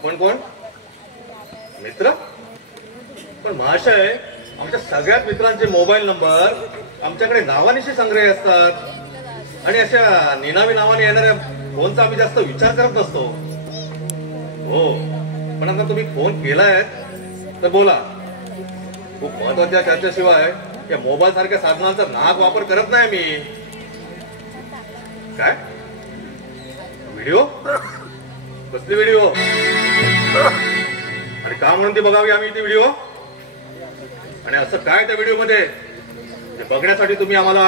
आपण कोण? मित्र? पण महाशय, आमच्या सगळ्याच मित्रांचे मोबाईल नंबर आमच्याकडे नावानिशी संग्रही असतात आणि अशा निनावी नावाने येणाऱ्या फोनचा आम्ही जास्त विचार करत नसतो. हो, पण आता तुम्ही फोन केलाय तर बोला. खूप महत्वाच्या चर्चेशिवाय या मोबाईल सारख्या साधनांचा नाक वापर करत नाही मी. काय व्हिडिओ? कसली व्हिडिओ? आणि का म्हणून ती बघावी आम्ही ती व्हिडिओ? आणि असं काय त्या व्हिडिओ मध्ये बघण्यासाठी तुम्ही आम्हाला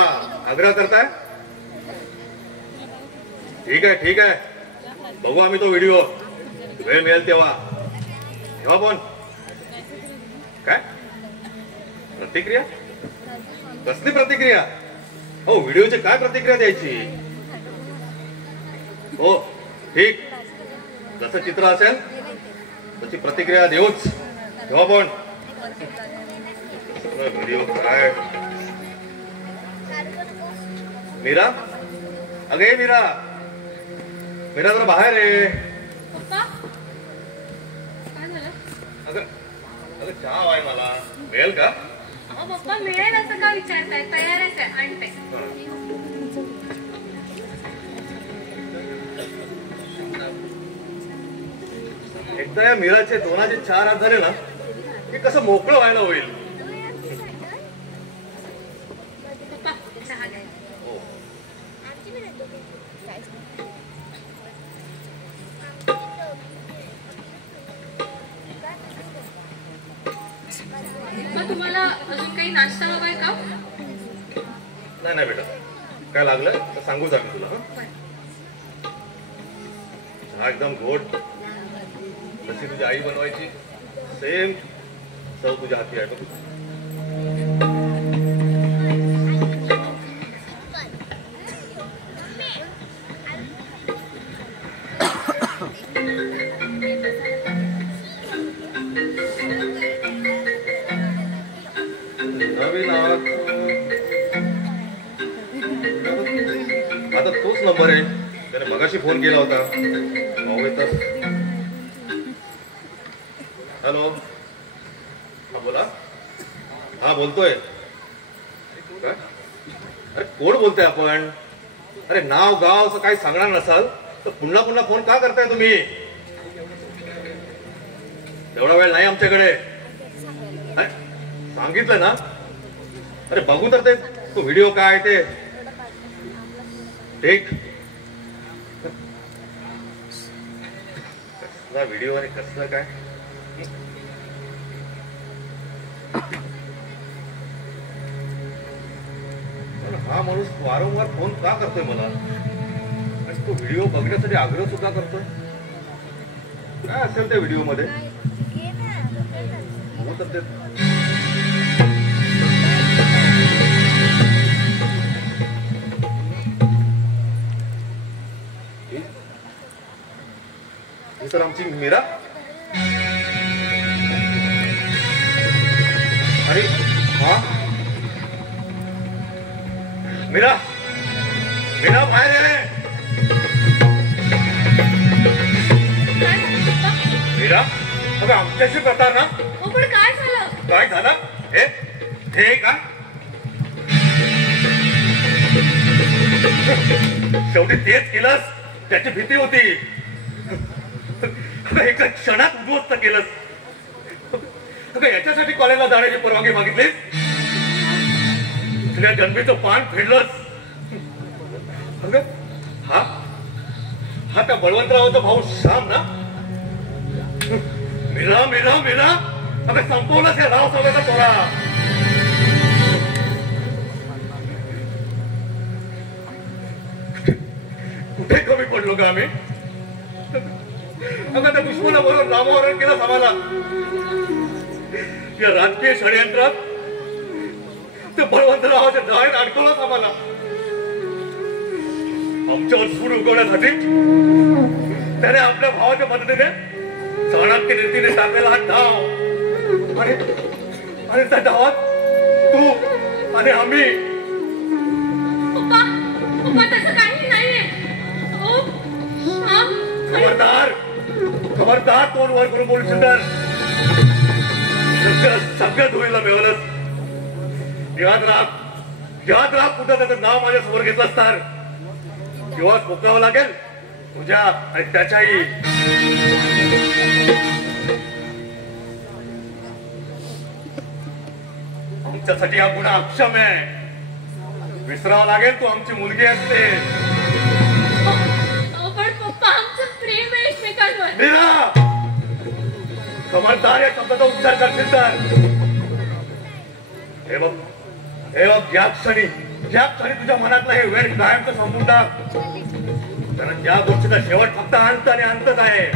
आग्रह करताय? ठीक आहे, ठीक आहे, बघू आम्ही तो व्हिडिओ, वेळ मिळेल तेव्हा. तेव्हा पण काय प्रतिक्रिया? कसली प्रतिक्रिया? हो, व्हिडिओची काय प्रतिक्रिया द्यायची? हो ठीक, जसं चित्र असेल तशी प्रतिक्रिया देऊच. तेव्हा पण व्हिडिओ काय? मीरा, अगे मीरा, मीरा जरा बाहेर आहे. अगं अगं चहा आहे मला, मिळेल का? पप्पा मिळेल असं का विचारताय? तयारच आहे, आणते. एकदा या मीराचे दोनाचे 4 हात झाले ना की कसं मोकळं व्हायला होईल. पप्पा चहा घ्या. तुम्हाला अजून काही नाश्ता हवाय का? नाही नाही बेटा, काय लागलं तर सांगूच आम्ही तुला. हा एकदम गोड, जशी तुझी आई बनवायची सेम चव तुझ्या हाती आहे. नवीन आता तोच नंबर आहे, त्याने मगाशी फोन केला होता. हॅलो, हा बोला. हा बोलतोय. काय? अरे कोण बोलतोय आपण? अरे नाव गाव असं काही सांगणार नसाल तर पुन्हा पुन्हा फोन का करताय तुम्ही? एवढा वेळ नाही आमच्याकडे. सांगितलं ना. अरे बघू तर ते तो व्हिडिओ काय ते. ठीक, कसला व्हिडिओ आणि कसलं काय? हा माणूस वारंवार फोन का करतोय मला आणि तो व्हिडिओ बघण्यासाठी आग्रह सुद्धा करतोय? काय असेल त्या व्हिडिओ मध्ये? ही तर आमची मीरा. अरे हा मीरा, मीरा बाहेर आहे. मीरा, अगं आमच्याशी प्रकार ना. पण काय झालं? काय झालं? हे का शेवटी तेच केलंस? त्याची भीती होती. एका क्षणात उद्ध्वस्त केलंस. अगं याच्यासाठी कॉलेजला जाण्याची परवानगी मागितलीस? तुझ्या जन्मीचं पान फेडलंस. अगं हा त्या बळवंतरावचा भाऊ श्याम ना. मीरा मीरा मीरा, अगं संपवलंच या राव सगळ्याचा पोरा. कुठे कमी पडलो का आम्ही? अगं त्या दुश्मनाबरोबर नामोहरण केलं आम्हाला. या राजकीय षडयंत्रात त्या बळवंतरावाच्या जाळ्यात अडकवलंच आम्हाला. आमच्यावर सूड उगवण्यासाठी त्याने आपल्या भावाच्या मदतीने चाणक्य रीतीने टाकलेला हा डाव. आणि त्या डावात तू आणि आम्ही. पप्पा तसं काही नाहीये. खबरदार, खबरदार तोंड वर करून बोलशील तर सगळं धुळीला मिळवलंच. याद राहा कुठं त्याचं नाव माझ्या समोर घेतलंस तर किंवा मोकळावं लागेल तुझ्या आणि त्याच्याही. आमच्यासाठी हा गुन्हा अक्षम आहे. विसरावं लागेल तू आमची मुलगी असते. पण पप्पा आमचं प्रेम आहे एकमेकांवर. मीरा खबरदार या शब्दाचा उच्चार करशील तर हे बघ या क्षणी तुझ्या मनातला हे वेळ कायमचं संपून टाक. कारण या गोष्टीचा शेवट फक्त अंत आणि अंतच आहे.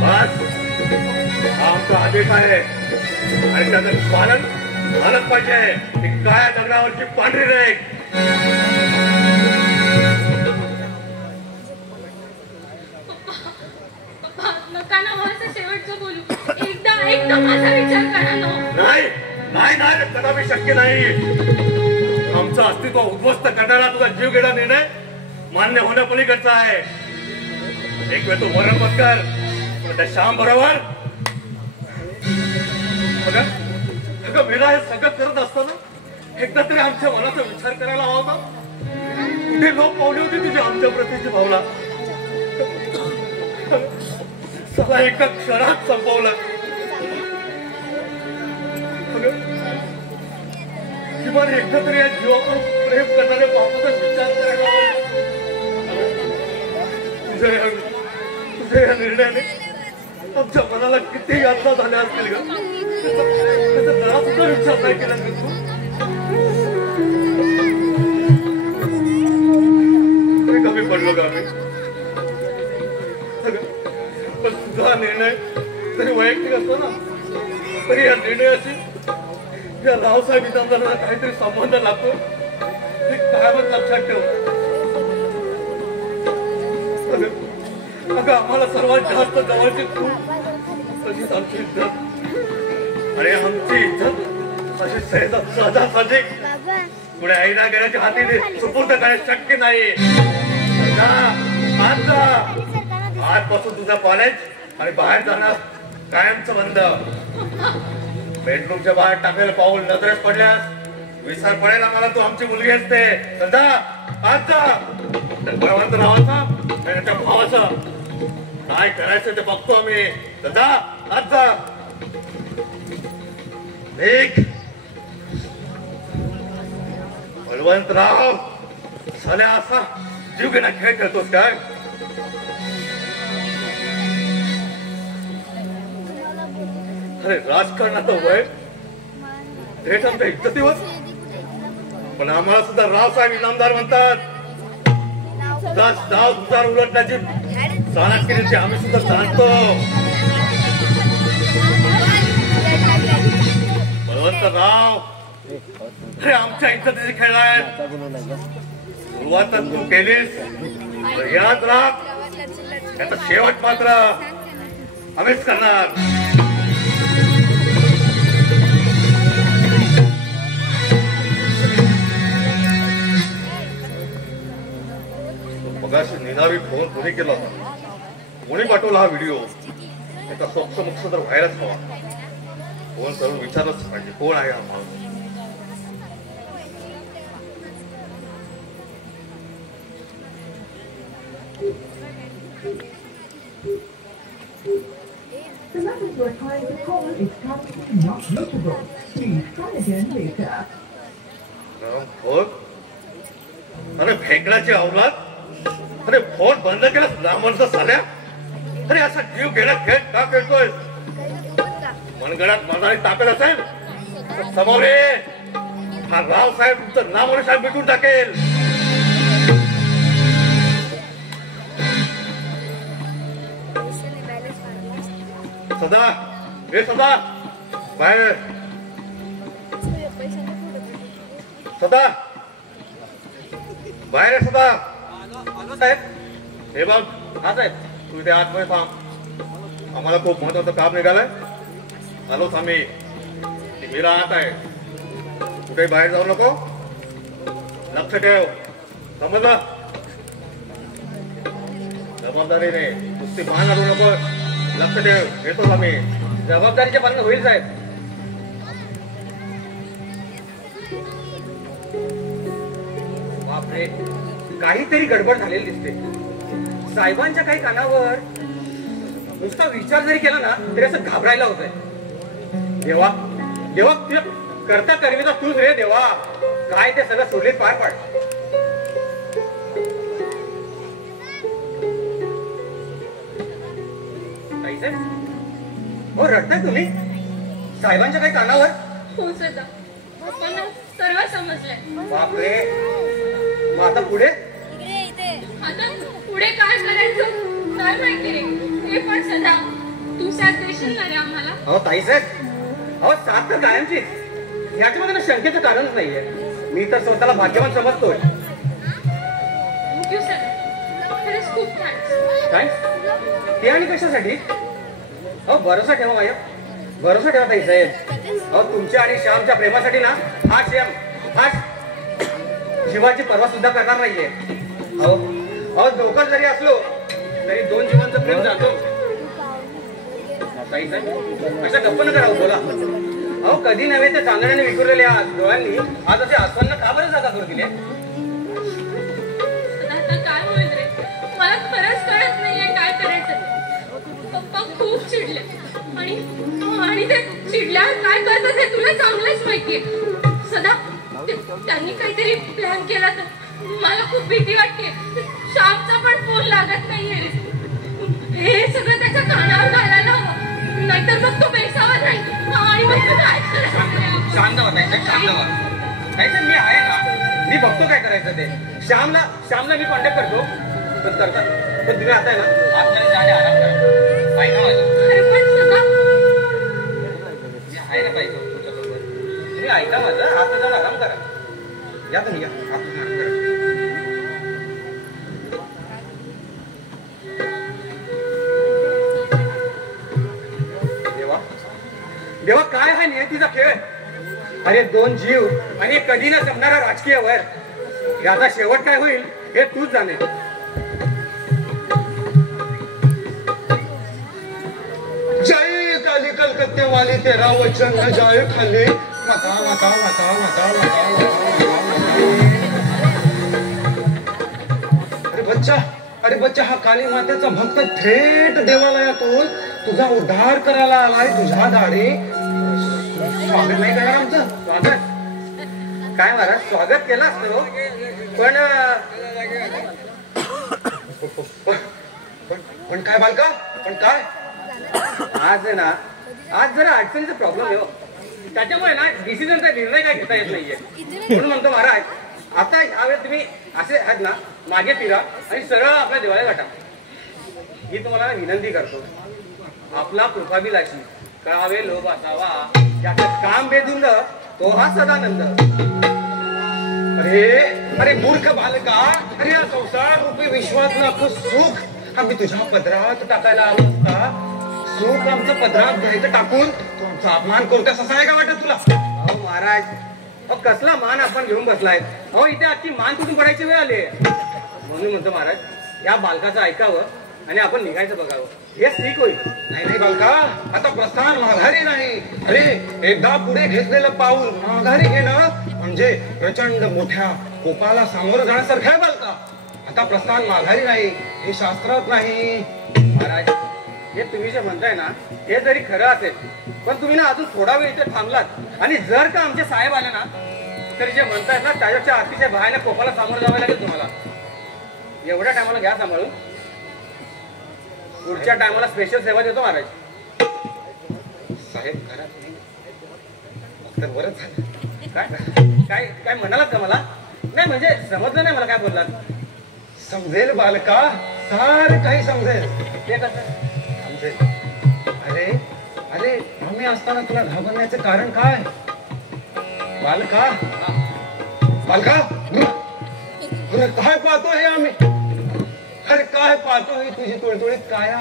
बस हा आमचा आदेश आहे आणि त्याचं पालन झालंच पाहिजे. ती काय दगडावरची पांढरी रेख. नका ना असं शेवटचं बोलू. एकदा माझा विचार करा ना. नाही कदापि शक्य नाही. आमचं अस्तित्व उद्ध्वस्त करणारा तुझा जीव गेला निर्णय मान्य होण्यापलीकडचा आहे. एक वेळ तू मरण पत्कर त्या श्याम बरोबर मीरा हे सगळं करत असताना एकदा तरी आमच्या मनाचा विचार करायला हवा होता. कुठे लोक पावली होती तुझी आमच्या प्रतीची भावना. सगळा एका क्षणात संपवला. किमान एकदा तरी या जीवावर प्रेम करणाऱ्या बापाचा विचार करायला हवा. तुझ्या या निर्णयाने आमच्या मनाला किती यातना झाल्या असतील ग. त्याचा जरा सुद्धा विचार नाही केला तू. कमी पडलो का आम्ही. पण तुझा निर्णय तरी वैयक्तिक असतो ना तरी या निर्णयाशी या रावसाहेब इनामदारांना काहीतरी संबंध लागतो. हे कायमच लक्षात ठेव. अगं आम्हाला सर्वात जास्त जवळची तू तशीच आमची इज्जत आणि आमची इज्जत अशी सहजासहजी पुढे आईना गेल्याच्या हाती सुपूर्द करणे शक्य नाही. आजपासून तुझा कॉलेज आणि बाहेर जाणार कायमचं बंद. बेडरूमच्या बाहेर टाकलेलं पाऊल नजरेस पडल्यास विसर पडेल आम्हाला तू आमची मुलगी असते. समजा आजचा बळवंत रावाचा आणि त्याच्या भावाचा काय करायचं ते बघतो आम्ही. समजा आजचा एक बळवंतराव साल्या असा जीव घेणा खेळ खेळतोस काय. अरे राजकारणाचं वय थेट आमच्या इज्जतीवर. पण आम्हाला सुद्धा रावसाहेब इनामदार म्हणतात. डाव दुधार उलटण्याची चाणक्यरीची आम्ही सुद्धा जाणतो. बळवंतराव अरे आमच्या इज्जतीचे खेळ आहेत. सुरुवात तू केलीस याद राख त्याचा शेवट मात्र आम्हीच करणार. मगाशी निनावी फोन कोणी केला होता. कोणी पाठवला हा व्हिडिओ. त्याचा सोक्ष तर व्हायलाच हवा. फोन करून विचारलंच पाहिजे कोण आहे हा माणूस. The number you are trying to call is currently not reachable. Please try again later. अरे फेकण्याची अवलाद. अरे फोन बंद केला ब्राह्मणचा साल्या. अरे असा जीव घेण्यात खेळ का खेळतोय. मनगडात माझा ताकद असेल तर समोर ये. हा रावसाहेब तुमचं नाम आणि साहेब मिटून टाकेल. सदा हे सदा बाहेर. सदा बाहेर सदा. साहेब हे बघ हा साहेब तू इथे आतमध्ये थांब. आम्हाला खूप महत्वाचं काम निघालंय. आलोच आम्ही. मीरा आत आहे. कुठे बाहेर जाऊ नको. लक्ष ठेव समजलं. जबाबदारीने नुसती मान आणू नको. लक्ष ठेव, येतो आम्ही. जबाबदारीच्या पालन होईल साहेब. बापरे, काहीतरी गडबड झालेली दिसते. साहेबांच्या काही कानावर नुसता विचार जरी केला ना तरी असं घाबरायला होतंय. देवा देवा, तुला करता करवीचा तूच रे देवा. काय ते सगळं सुरळीत पार पाड. हो, रडताय तुम्ही? साहेबांच्या काही कानावर? हो सदा, पप्पांना सर्व समजलंय. बापरे, मग आता पुढे? आता पुढे काय करायचं काय माहिती रे. हे पण सदा, तू साथ देशील ना रे आम्हाला? हो ताईसाहेब, अहो साथ तर कायमचीच. याच्यामध्ये ना शंकेचं कारणच नाहीये. मी तर स्वतःला भाग्यवान समजतोय. थँक्यू सर, खरंच खूप थँक्स. थँक्स? ते आणि कशासाठी? अहो भरोसा ठेवा माझ्या, भरोसा ठेवा ताईसाहेब. अहो तुमच्या आणि श्यामच्या प्रेमासाठी ना हा श्याम हा जीवाची पर्वा सुद्धा करणार नाहीये. अहो दोघं जरी असलो तरी दोन जीवांचं प्रेम जातो. ताईसाहेब अशा गप्प नका राहू, बोला. अहो कधी नव्हे ते चांदण्याने विखुरलेल्या डोळ्यांनी आज असे आसवांना का बरं जागा करू दिले? आता काय होईल रे, मला खरंच कळत नाहीये काय करायचं. पप्पा खूप चिडले आणि ते चिडल्यावर काय करतात हे तुला चांगलंच माहितीये. सदा, त्यांनी काहीतरी प्लॅन केला तर मला खूप भीती वाटते. श्यामचा पण फोन लागत नाहीये रे. हे सगळं त्याच्या कानावर घालायला हवं, नाहीतर मग तो बेसावा नाही. आणि मग काय करायचं? शांत व्हा ताईसाहेब, शांत व्हा. ताईसाहेब मी आहे ना, मी बघतो काय करायचं ते. श्यामला मी कॉन्टॅक्ट करतो. पण तुम्ही आता आहे ना आतमध्ये जाणे आराम करा. ऐका माझं. पण सदा, मी आहे ना बाई तुमच्यासोबत. तुम्ही ऐका माझं, आता जाऊन आराम करा. या तुम्ही, या आतून आराम करा. देवा काय हा नियतीचा खेळ? अरे दोन जीव आणि कधी न जमणारा राजकीय वर. याचा शेवट काय होईल हे तूच जाणे. जय काली कलकत्ते वाली तेरा वचन न जाए खाली. माता माता माता माता माता. अरे बच्चा हा काली मातेचा भक्त थेट देवालयातून तुझा उद्धार करायला आलाय. तुझ्या दारी स्वागत नाही करणार आमचं? स्वागत काय महाराज, स्वागत केलं असतं पण काय बालका, पण काय आज ना आज जरा अडचणीचा प्रॉब्लेम आहे. त्याच्यामुळे ना डिसिजनचा निर्णय काय घेता येत नाहीये. म्हणून म्हणतो महाराज, आता यावेळेस तुम्ही असे आहेत ना मागे फिरा आणि सरळ आपल्या देवाला गाठा. ही तुम्हाला विनंती करतो. आपला कृपाभिलाषी कळावे लोभ असावा, ज्याचं काम बेधुंद तो हा सदानंद. अरे मूर्ख बालका, अरे या संसार रूपी विश्वात ना सुख आम्ही तुझ्या पदरात टाकायला आलो असता. सुख आमचं पदरात घ्यायचं टाकून तू आमचा अपमान करतोस असं आहे का वाटत तुला? अहो महाराज, अहो कसला मान आपण घेऊन बसलाय. अहो इथे आजची मान कुठून पडायची वेळ आली. म्हणून म्हणतो महाराज, या बालकाचं ऐकावं आणि आपण निघायचं बघावं. हे ठीक होईल. नाही बालका, आता प्रस्थान माघारी नाही. अरे एकदा पुढे घेतलेलं पाऊल माघारी घेणं म्हणजे प्रचंड मोठ्या कोपाला सामोरं जाण्यासारखं आहे बालका. आता प्रस्थान माघारी नाही हे शास्त्रात नाही. महाराज, हे तुम्ही जे म्हणताय ना हे जरी खरं असेल, पण तुम्ही ना अजून थोडा वेळ इथे थांबलात आणि जर का आमचे साहेब आले ना तरी जे म्हणतायत ना त्याच्या अतिशय भयानक कोपाला सामोरं जावं लागेल तुम्हाला. एवढ्या टायमाला घ्या सांभाळून. पुढच्या टायमाला स्पेशल सेवा देतो महाराज. साहेब घरात नाही तर बरंच झालं. काय काय म्हणालात का मला? नाही म्हणजे समजलं नाही मला काय बोललात. समजेल बालका, सारं काही समजेल. ते कसं समजेल? अरे अरे आम्ही असताना तुला घाबरण्याचं कारण काय? बालका बालका काय पाहतो हे आम्ही? अरे काय पाहतो ही तुझी तुळतुळीत काया?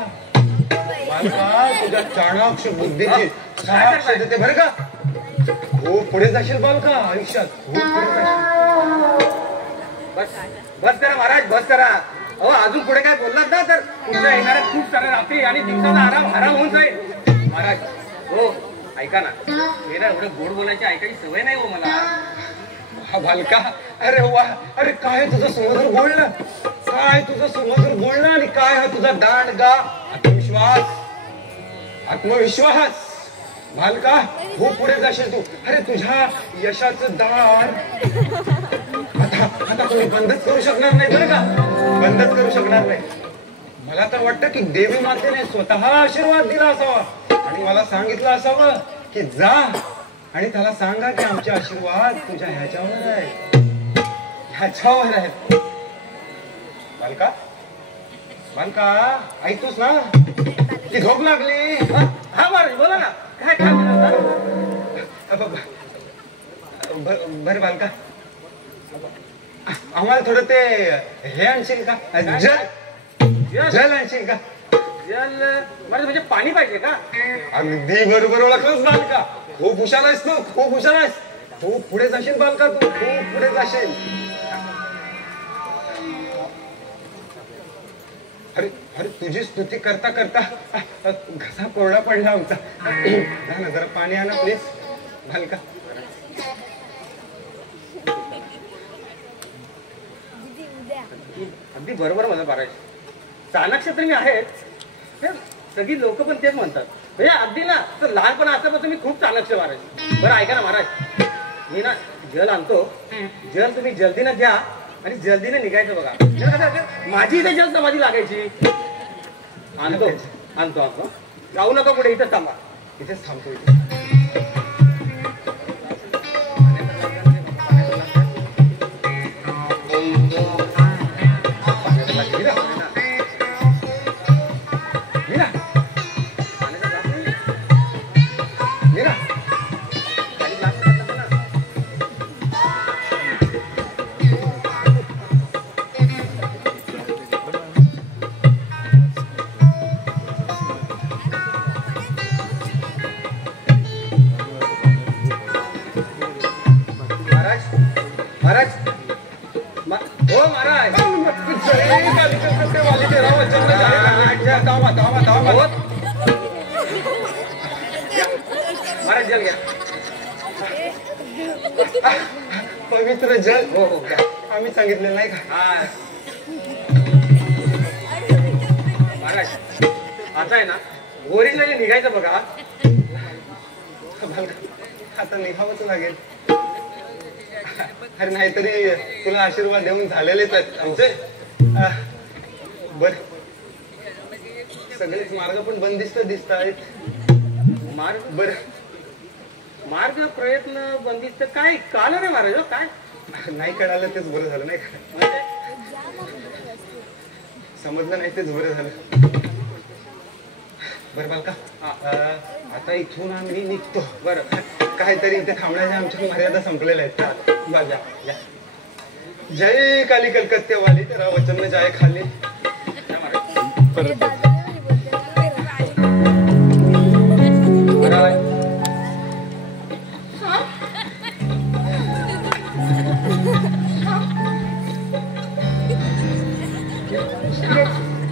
बालका तुझ्या चाणाक्ष बुद्धीची साक्ष देते बरं का. खूप पुढे जाशील बालका आयुष्यात, खूप पुढे जाशील. बस करा महाराज, बस करा. अहो अजून पुढे काय बोललात ना तर पुढच्या येणाऱ्या खूप साऱ्या रात्री आणि दिवसाचा आराम होऊन जाईल. महाराज हो ऐका ना, हे ना एवढं गोड बोलायची ऐकायची सवय नाही हो मला. बालका अरे वा, अरे काय तुझं सुमधुर बोलणं, काय तुझं सुमधुर बोलणं आणि काय हा तुझा दांड गा. आत्मविश्वास बालका, हो पुढे जाशील तू. अरे तुझ्या यशाचं दार आता तुम्ही बंदच करू शकणार नाही बरं का, बंदच करू शकणार नाही. मला तर वाटतं की देवी मातेने स्वतः आशीर्वाद दिला असावा आणि मला सांगितलं असावं की जा आणि त्याला सांगा की आमचे आशीर्वाद तुझ्या ह्याच्यावर आहे, ह्याच्यावर आहे. बालका बालका ऐकतोस ना की झोप लागली. हा महाराज बोला ना, काय काय म्हणतात. बर बालका, आम्हाला थोडं ते हे आणशील का, जल आणशील का. जल म्हणजे पाणी पाहिजे का. अगदी बरोबर ओळखलंच बालका, खूप हुशार आहेस तू, खूप हुशार आहेस. तू पुढे जाशील बालका, तू खूप पुढे जाशील. अरे अरे तुझी स्तुती करता करता घसा कोरडा पडला आमचा. जा ना जरा पाणी आणा प्लीज बालका. अगदी बरोबर मला महाराज, चाणक्य तर मी आहेच, सगळी लोक पण तेच म्हणतात. म्हणजे अगदी ना तर लहानपणा असल्यापासून मी खूप चाणक्य महाराज. बरं ऐका ना महाराज, मी ना जल आणतो, जल तुम्ही जल्दीनं घ्या आणि जल्दीने निघायचं बघा. कसं माझी इथे जल समाधी लागायची. आणतो आणतो आणतो, जाऊ नका पुढे, इथेच थांबा. इथेच थांबतो इथे. पवित्र जल. हो हो आम्ही सांगितलं नाही का. महाराज आता आहे ना ओरिजिनली निघायचं बघा. आता निघावंच लागेल. अरे नाहीतरी तुला आशीर्वाद देऊन झालेलेच आहेत आमचे. बर सगळेच मार्ग पण बंदिस्त दिसत आहेत. मार्ग बर मार्ग प्रयत्न बंदिस्त काय कळालं रे महाराज. काय नाही कळालं तेच बरं झालं नाही का. समजलं नाही तेच बरं झालं. बरं बालका, आता इथून आम्ही निघतो. बरं काहीतरी इथे थांबण्याच्या आमच्या मर्यादा संपलेल्या आहेत. बघा या. जय काली कलकत्ते वाली तेरा वचन में जाय खाली.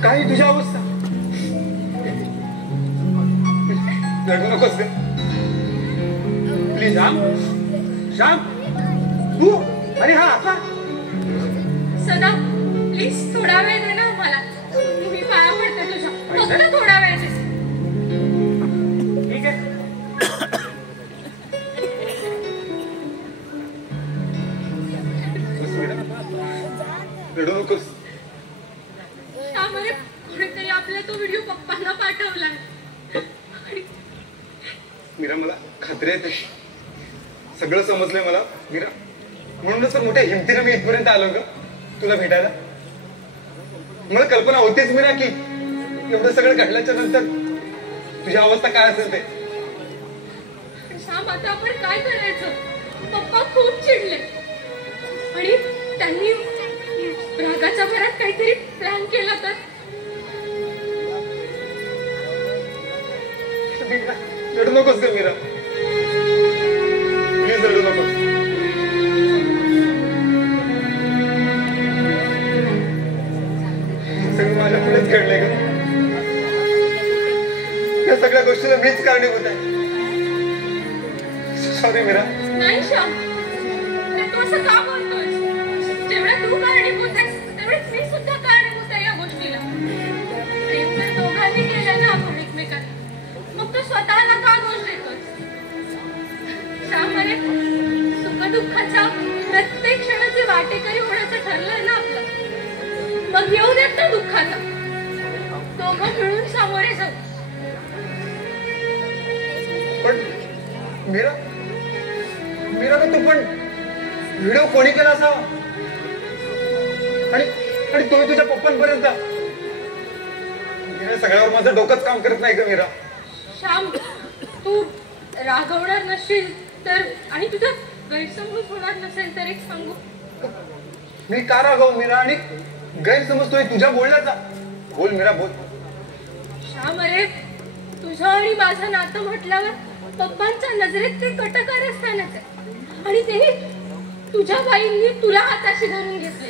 काही तुझी अवस्था रडू नकोस ग प्लीज. श्याम श्याम तू. अरे हा असा सदा प्लीज थोडा वेळ दे ना मला. मी पाया पडते तुझ्या, फक्त थोडा वेळ दे. ठीक आहे. रडू नकोस. त्यामुळे कोणीतरी आपला तो व्हिडिओ पप्पांना पाठवलाय. मीरा मला खात्री आहे ते सगळं समजलंय मला मीरा. म्हणूनच तर मोठ्या हिमतीनं मी इथपर्यंत आलो ग तुला भेटायला. मला कल्पना होतीच मीरा की एवढं सगळं घडल्याच्या नंतर तुझी अवस्था काय असेल ते. श्याम आता आपण काय करायचं. पप्पा खूप चिडले आणि त्यांनी रागाच्या भरात काहीतरी प्लॅन केला तर. रडू नकोस ग मीरा, प्लीज रडू नकोस. सगळ्या गोष्टीला मीच कारणीभूत आहे. सॉरी मीरा. नाही श्याम, अरे तू असं का बोलतोस? जेवढा तू कारणीभूत आहेस तेवढेच मी सुद्धा कारणीभूत आहे या गोष्टीला. प्रेम तर दोघांनी केलं ना आपण एकमेकांना, मग तू स्वतःला का दोष देतोस? श्याम, अरे सुखदुःखाच्या प्रत्येक क्षणाचे वाटेकरी होण्याचं ठरलंय ना आपलं. मग येऊ देत ना दुःखाचा, दोघं मिळून सामोरे जाऊ. पण मीरा, मीरा तू पण व्हिडिओ कोणी केला असावा? आणि तुम्ही तुझ्या पप्पांपर्यंत सगळ्यावर माझं डोकंच काम करत नाही का मीरा? श्याम, तू रागवणार नसशील तर आणि तुझा गैरसमज होणार नसेल तर एक सांगू. मी का रागव मीरा? आणि गैरसमजतोय तुझ्या बोलण्याचा? बोल मीरा, बोल. श्याम, अरे तुझं आणि माझं नातं म्हटल्यावर पप्पांच्या नजरेत ते कटकारस्थानच आहे, आणि तेही तुझ्या बाईंनी तुला हाताशी धरून घेतले.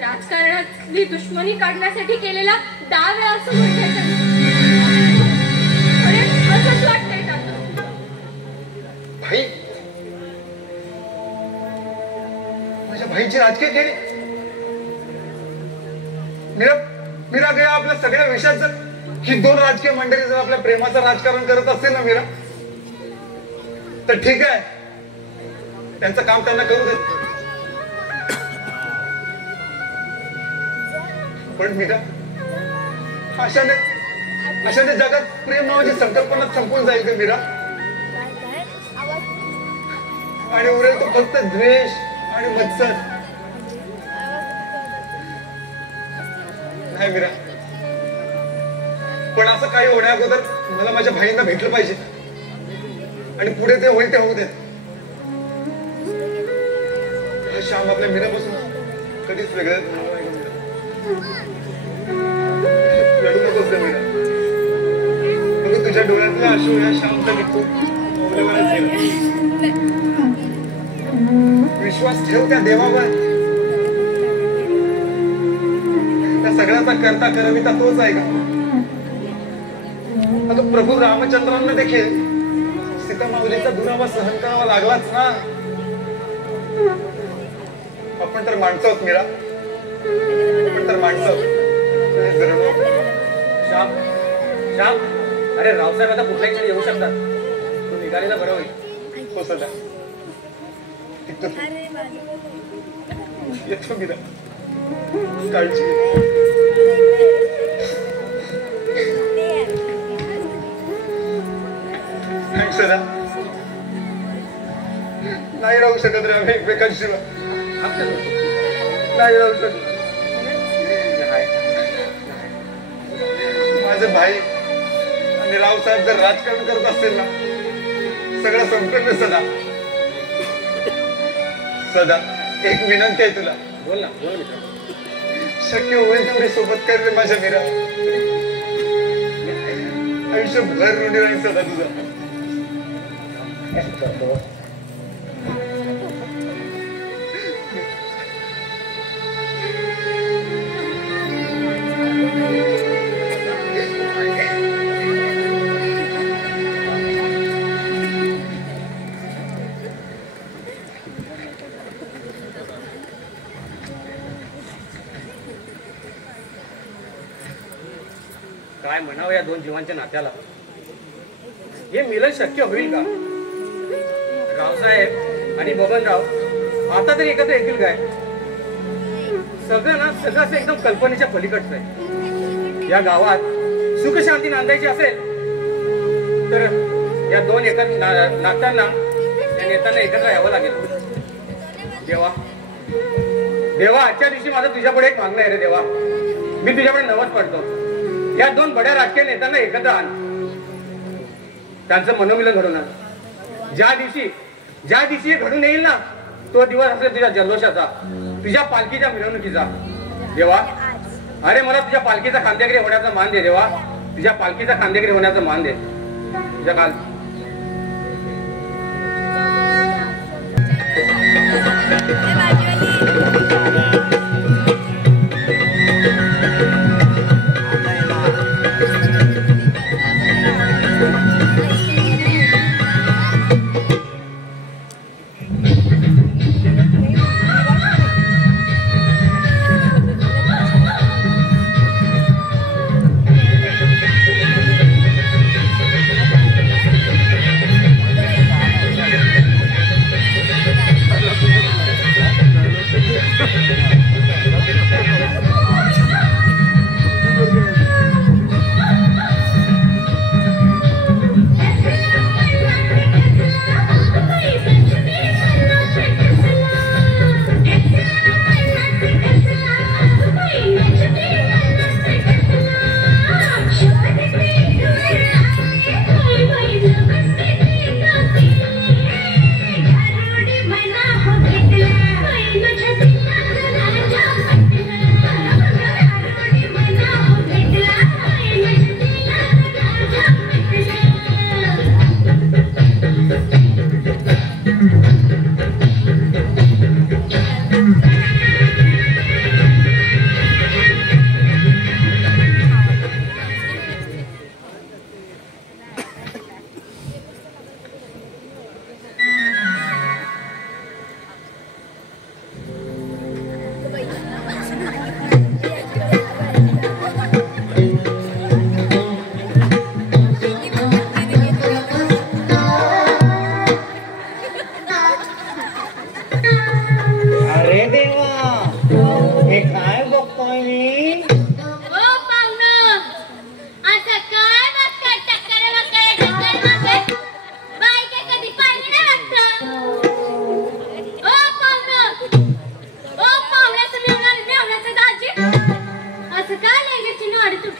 राजकारणातली दुश्मनी काढण्यासाठी केलेला डाव आहे असं म्हटलं. अरे असंच वाटतंय आता. भाई, माझ्या भाईची राजकीय केली. मीरा, मीरा गया आपल्या सगळ्या विषयाचं ही दोन राजकीय मंडळी जर आपल्या प्रेमाचं राजकारण करत असतील ना मीरा, तर ठीक आहे, त्यांचं काम त्यांना करू दे. पण मीरा, अशाने जगात प्रेम नावाची संकल्पना संपून जाईल का मीरा? आणि उरेल तो फक्त द्वेष आणि मत्सर. नाही मीरा, पण असं काही होण्या अगोदर मला माझ्या भाईंना भेटलं पाहिजे, आणि पुढे ते होईल ते होऊ देत. श्याम आपल्या मीरापासून कधीच वेगळं रडू नकोस रे मीरा. तुम्ही तुझ्या डोळ्यातल्या अश्रू या श्यामचा निघतो. विश्वास ठेव त्या देवावर. त्या सगळ्याचा करता करविता तोच आहे का? आता प्रभू रामचंद्रांना देखील सीता माऊलीचा दुरावा सहन करावा लागलाच ना. आपण तर माणसं आहोत मीरा, आपण तर माणसं आहोत. श्याम, श्याम, अरे रावसाहेब आता कुठल्याही क्षणी येऊ शकतात. तू निघालेला बरं होईल. हो सदा, येतो मीरा. काळजी. सदा नाही राहू शकत रे आम्ही एकमेकांशिवाय. नाही राहू शकत. माझे भाई आणि रावसाहेब जर राजकारण करत असतील ना, सगळं संपन्न. सदा, सदा एक विनंती आहे तुला. बोल ना, बोल मित्र. शक्य होईल तेवढी सोबत कर रे माझ्या मीरा. आयुष्यभर ऋणी राहील सदा तुझा. काय म्हणावं या दोन जीवांच्या नात्याला? हे मिलन शक्य होईल का? रावसाहेब आणि बबनराव आता तरी एकत्र येतील काय? सगळं ना सगळं असं एकदम कल्पनेच्या पलीकडचं आहे. या गावात सुख शांती नांदायची असेल तर या दोन नात्यांना त्या नेत्यांना एकत्र यावं लागेल. देवा, देवा, आजच्या दिवशी माझं तुझ्यापुढे एक मागणं आहे रे देवा. मी तुझ्याकडे नवस पडतो, या दोन बड्या राजकीय नेत्यांना एकत्र आण. त्यांचं मनोमिलन घडवून आण. ज्या दिवशी हे घडून येईल ना, तो दिवस असेल तुझ्या जल्लोषाचा, तुझ्या पालखीच्या मिरवणुकीचा. देवा, अरे मला तुझ्या पालखीचा खांद्यागिरी होण्याचा मान दे देवा. तुझ्या पालखीचा खांद्यागिरी होण्याचा मान दे. तुझ्या काल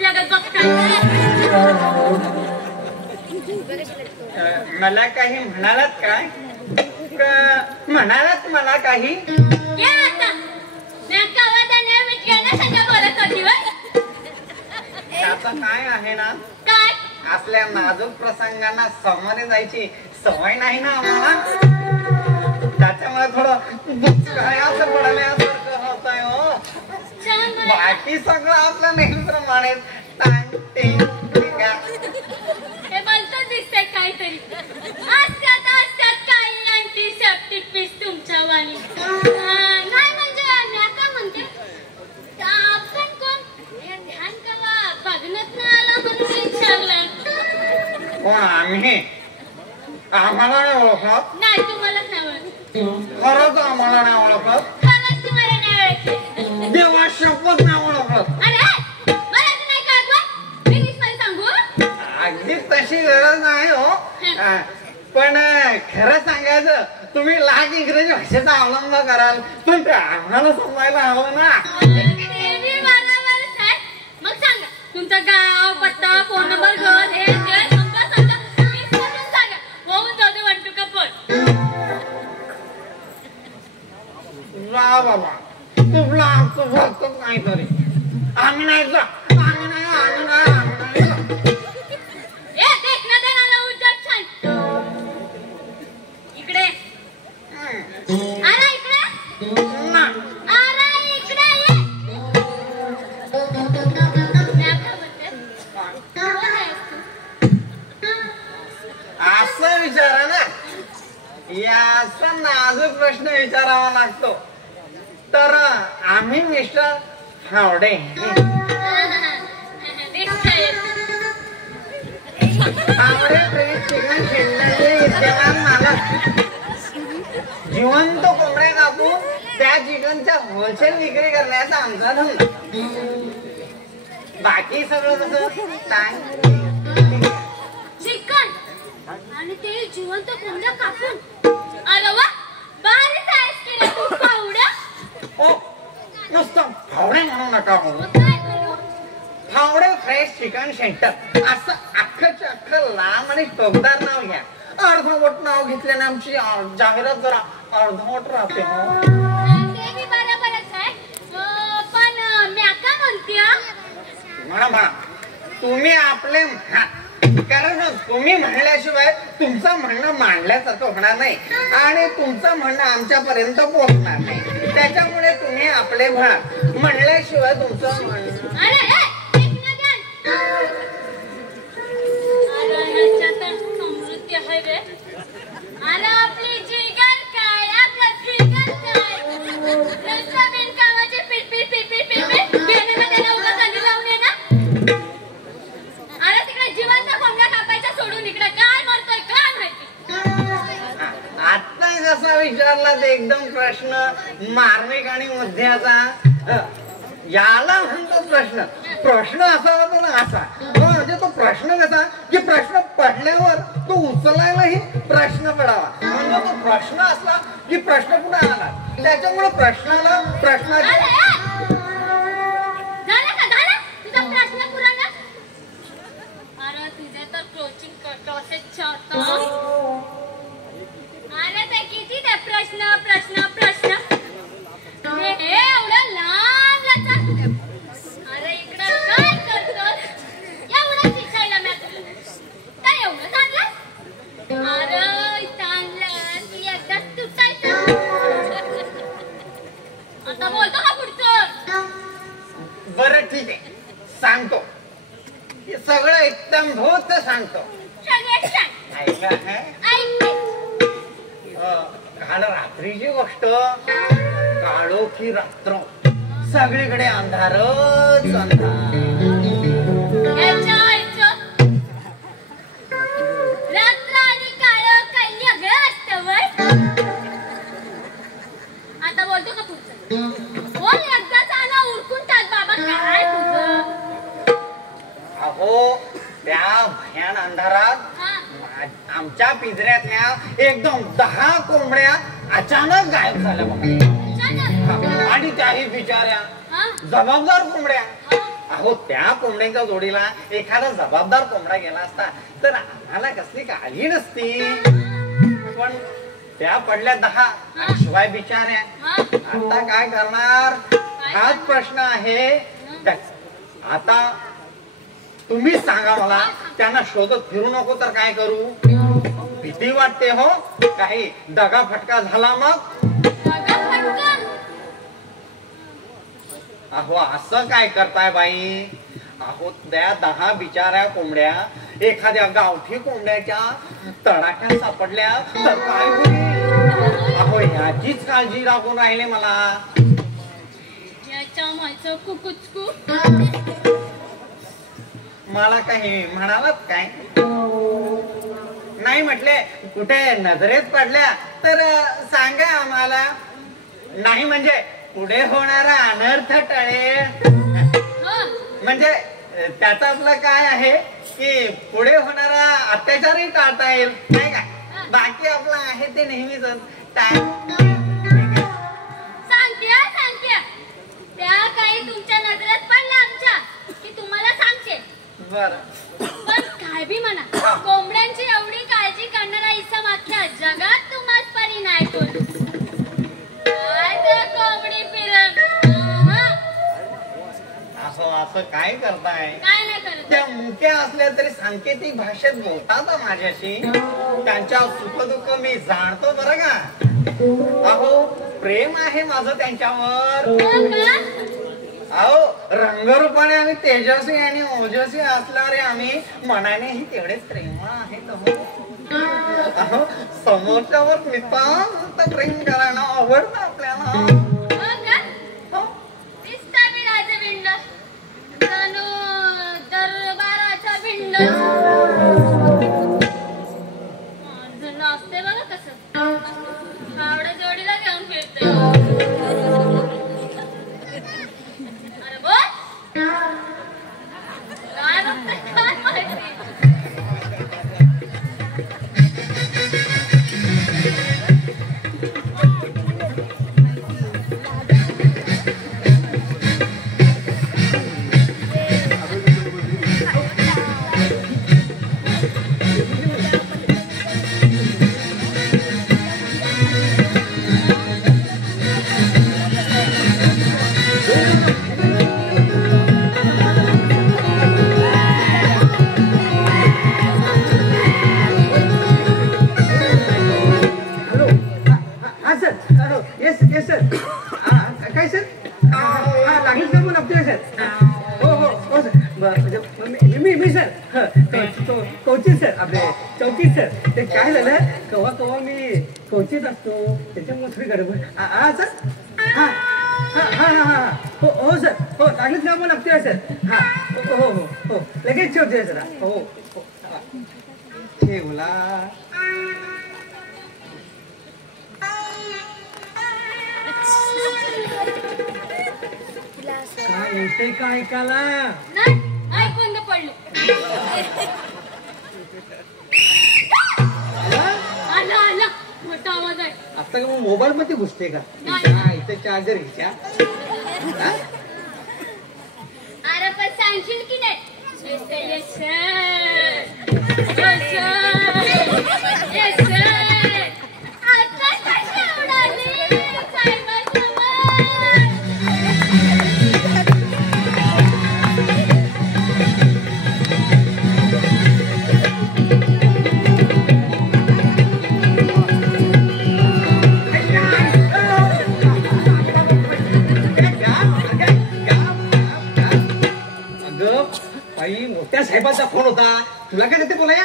लागत बघताय. मला काही म्हणालात काय? म्हणालात मला काही? या आता नेमका आवाजाने विचारला सगळं बोलत होती वर. त्याचं काय आहे ना, काय असल्या नाजूक प्रसंगांना सामोरे जायची सवय नाही ना आम्हाला. त्याच्यामुळे थोडं बुचकायाचं पडल्यासारखं होत आहे हो. छान बोल. बाकी सगळं आपल्या नेहमीप्रमाणे हे बोलतं दिसतंय काहीतरी. असतात काही अँटीसेप्टिक पीस तुमच्या वाणी. नाही म्हणजे मी काय म्हणते, आपण कोण हे ध्यान कवा बघण्यात नाही आला म्हणून विचारलं. कोण आम्ही? आम्हाला नाही ओळखत. नाही तुम्हालाच नाही ओळखत. खरंच आम्हाला नाही ओळखत. खरंच तुम्हाला नाही ओळखत. देवा शपथ नाही ओळखत. अरे मला नाही का आठवत. इंग्लिश मध्ये सांगू. अगदी तशी गरज नाही हो. पण खरं सांगायचं, तुम्ही लाख इंग्रजी भाषेचा अवलंब कराल, पण ते आम्हाला समजायला हवं ना. नेहमी बरोबरच आहे. मग सांगा तुमचं गाव, पत्ता, फोन नंबर, घर, हे ते समजा विचारून सांगा. होऊन जाऊ दे वंटू कपट. जा बाबा, तुला आमचं फक्त काहीतरी. आम्ही नाही जा, आम्ही नाही. ए देख ना देणाला उद्योग छान. इकडे अरे इकडे अरे इकडे ये. असं विचारा ना, याचा नाजूक प्रश्न विचारावा लागतो. तर आम्ही मिस्टर हावडे. हावडे फ्रेश चिकन सेंटरचे विद्यमान मालक. जिवंत कोंबड्या कापून त्या चिकनच्या होलसेल विक्री करण्याचा आमचा धंदा. बाकी सगळं कसं काय? चिकन आणि ते जिवंत कोंबड्या कापून. अरे वा, भारीच आहेस की रे तू कावडा. ओ नुसतं फावडे म्हणू नका हो. मग काय करू? फावडे फ्रेश चिकन सेंटर असं अख्खच्या अख्खं लांब आणि टोकदार नाव घ्या. अर्धवट नाव घेतल्याने आमची जाहिरात जरा अर्धवट राहते हो. ते बी बरोबरच आहे. पण मी काय म्हणते म्हणा तुम्ही आपले म्हणा. कारण तुम्ही म्हणल्याशिवाय तुमचं म्हणणं मांडल्यासारखं होणार नाही आणि तुमचं म्हणणं आमच्यापर्यंत पोहोचणार नाही. त्याच्यामुळे तुम्ही आपले म्हणल्याशिवाय तुमचं म्हणणं. अरे ह्याच्यात समृद्धी आहे रे. अरे आपली जिगर काय, आपलं फिगर काय. नुसतं बिनकामाची पिट घेणं त्याला उगाच आणि लावून ये ना. अरे तिकडे जिवंत कोंबड्या कापायच्या सोडून इकडे काय मरतोय काय माहिती. आता कसा विचारला ते एकदम प्रश्न मार्मिक आणि मध्याचा. याला म्हणतो प्रश्न असा होतो ना असा. म्हणजे तो प्रश्न कसा की प्रश्न पडल्यावर तो उचलायलाही प्रश्न पडावा. म्हणजे तो प्रश्न असला की प्रश्न पुन्हा आला. त्याच्यामुळे प्रश्नाला प्रश्नाची. झाला तुझा प्रश्न पुराणा. अरे तुझे तर कोचिंग क्लासेस होतो. अरे ते किती ते प्रश्न हे एवढं लांब लचक. अरे इकडे काय करतोस? एवढं शिकायला मिळालं काय एवढं चांगलं. अरे चांगलं ती एकदाच तुटायचं. आता बोलतो का पुढचं? बरं ठीक आहे सांगतो. हे सगळं एकदम भूत सांगतो. सगळं सांग. ऐका ऐकते. काल रात्रीची गोष्ट. काळोखी रात्र, सगळीकडे अंधारच अंधार. याच्या आईचं रात्र आणि काळं काही वेगळं असतं वय. आता बोलतो का पुढचं? बोल एकदाच आला उरकून टाक बाबा. काय तुझं? अहो त्या भयान अंधारात आमच्या पिंजऱ्यातल्या एकदम 10 कोंबड्या अचानक गायब झाल्या बघा. आणि त्याही बिचाऱ्या जबाबदार कोंबड्या अहो त्या कोंबड्यांच्या जोडीला एखादा जबाबदार कोंबडा गेला असता तर आम्हाला कसली काळजी नसती. पण त्या पडल्या 10 आणि शिवाय बिचाऱ्या. आता काय करणार हाच प्रश्न आहे. आता तुम्हीच सांगा मला, त्यांना शोधत फिरू नको तर काय करू? भीती वाटते हो, काही दगा फटका झाला मग. अहो असं काय करताय बाई? अहो त्या 10 बिचाऱ्या कोंबड्या एखाद्या गावठी कोंबड्याच्या तडाख्यात सापडल्या तर काय होईल? अहो याचीच काळजी लागून राहिले मला. मला काही म्हणालात काय? नाही म्हटले, कुठे नजरेत पडल्या तर सांगा आम्हाला. नाही म्हणजे पुढे होणारा अनर्थ टळेल. म्हणजे त्याचा आपलं काय आहे की पुढे होणारा अत्याचारही टाळता येईल नाही का? बाकी आपलं आहे ते नेहमीच सांगते त्या काही तुमच्या नजरेत पडल्या आमच्या की तुम्हाला सांगते. बर पण काय बी म्हणा, कोंबड्यांची एवढी काळजी करणारा इसम अख्ख्या जगात तुम्हाला परी नाही कोण. काय ते कोंबडी फिरत असं काय करताय? काय नाही करत. त्या मुक्या असल्या तरी सांकेतिक भाषेत बोलतात माझ्याशी. त्यांच्या सुखदुःख मी जाणतो बरं का. अहो प्रेम आहे माझं त्यांच्यावर. अहो रंगरूपाने आम्ही तेजस्वी आणि ओजस्वी असणारे आम्ही मनानेही तेवढेच प्रेम आहेत. अहो समोरच्यावर नितांत प्रेम करायला आवडतं आपल्याला. दरबाराच्या भिंड असते बघा कसं आवड्या जोडीला घेऊन फिरते. अरे बोल काय बघते काय माहिती. चौकीत सर ते काय झालं कवा कवा मी कोचीत असतो त्याच्यामुळे गडबड. सर हा हा हा हा हो सर हो लागलीच कामं लागते सर. हा हो हो हो लगेच ठेवते सर. हो हो ठेवला. काय येते काय ऐकायला? ऐकून पडले. आला मोठा आवाज आहे. आता का मग मोबाईल मध्ये घुसते का? इथे चार्जर घ्या. अरे पण सांगशील की नाही? मोठ्या साहेबांचा फोन होता. तुला काय देते बोलाया?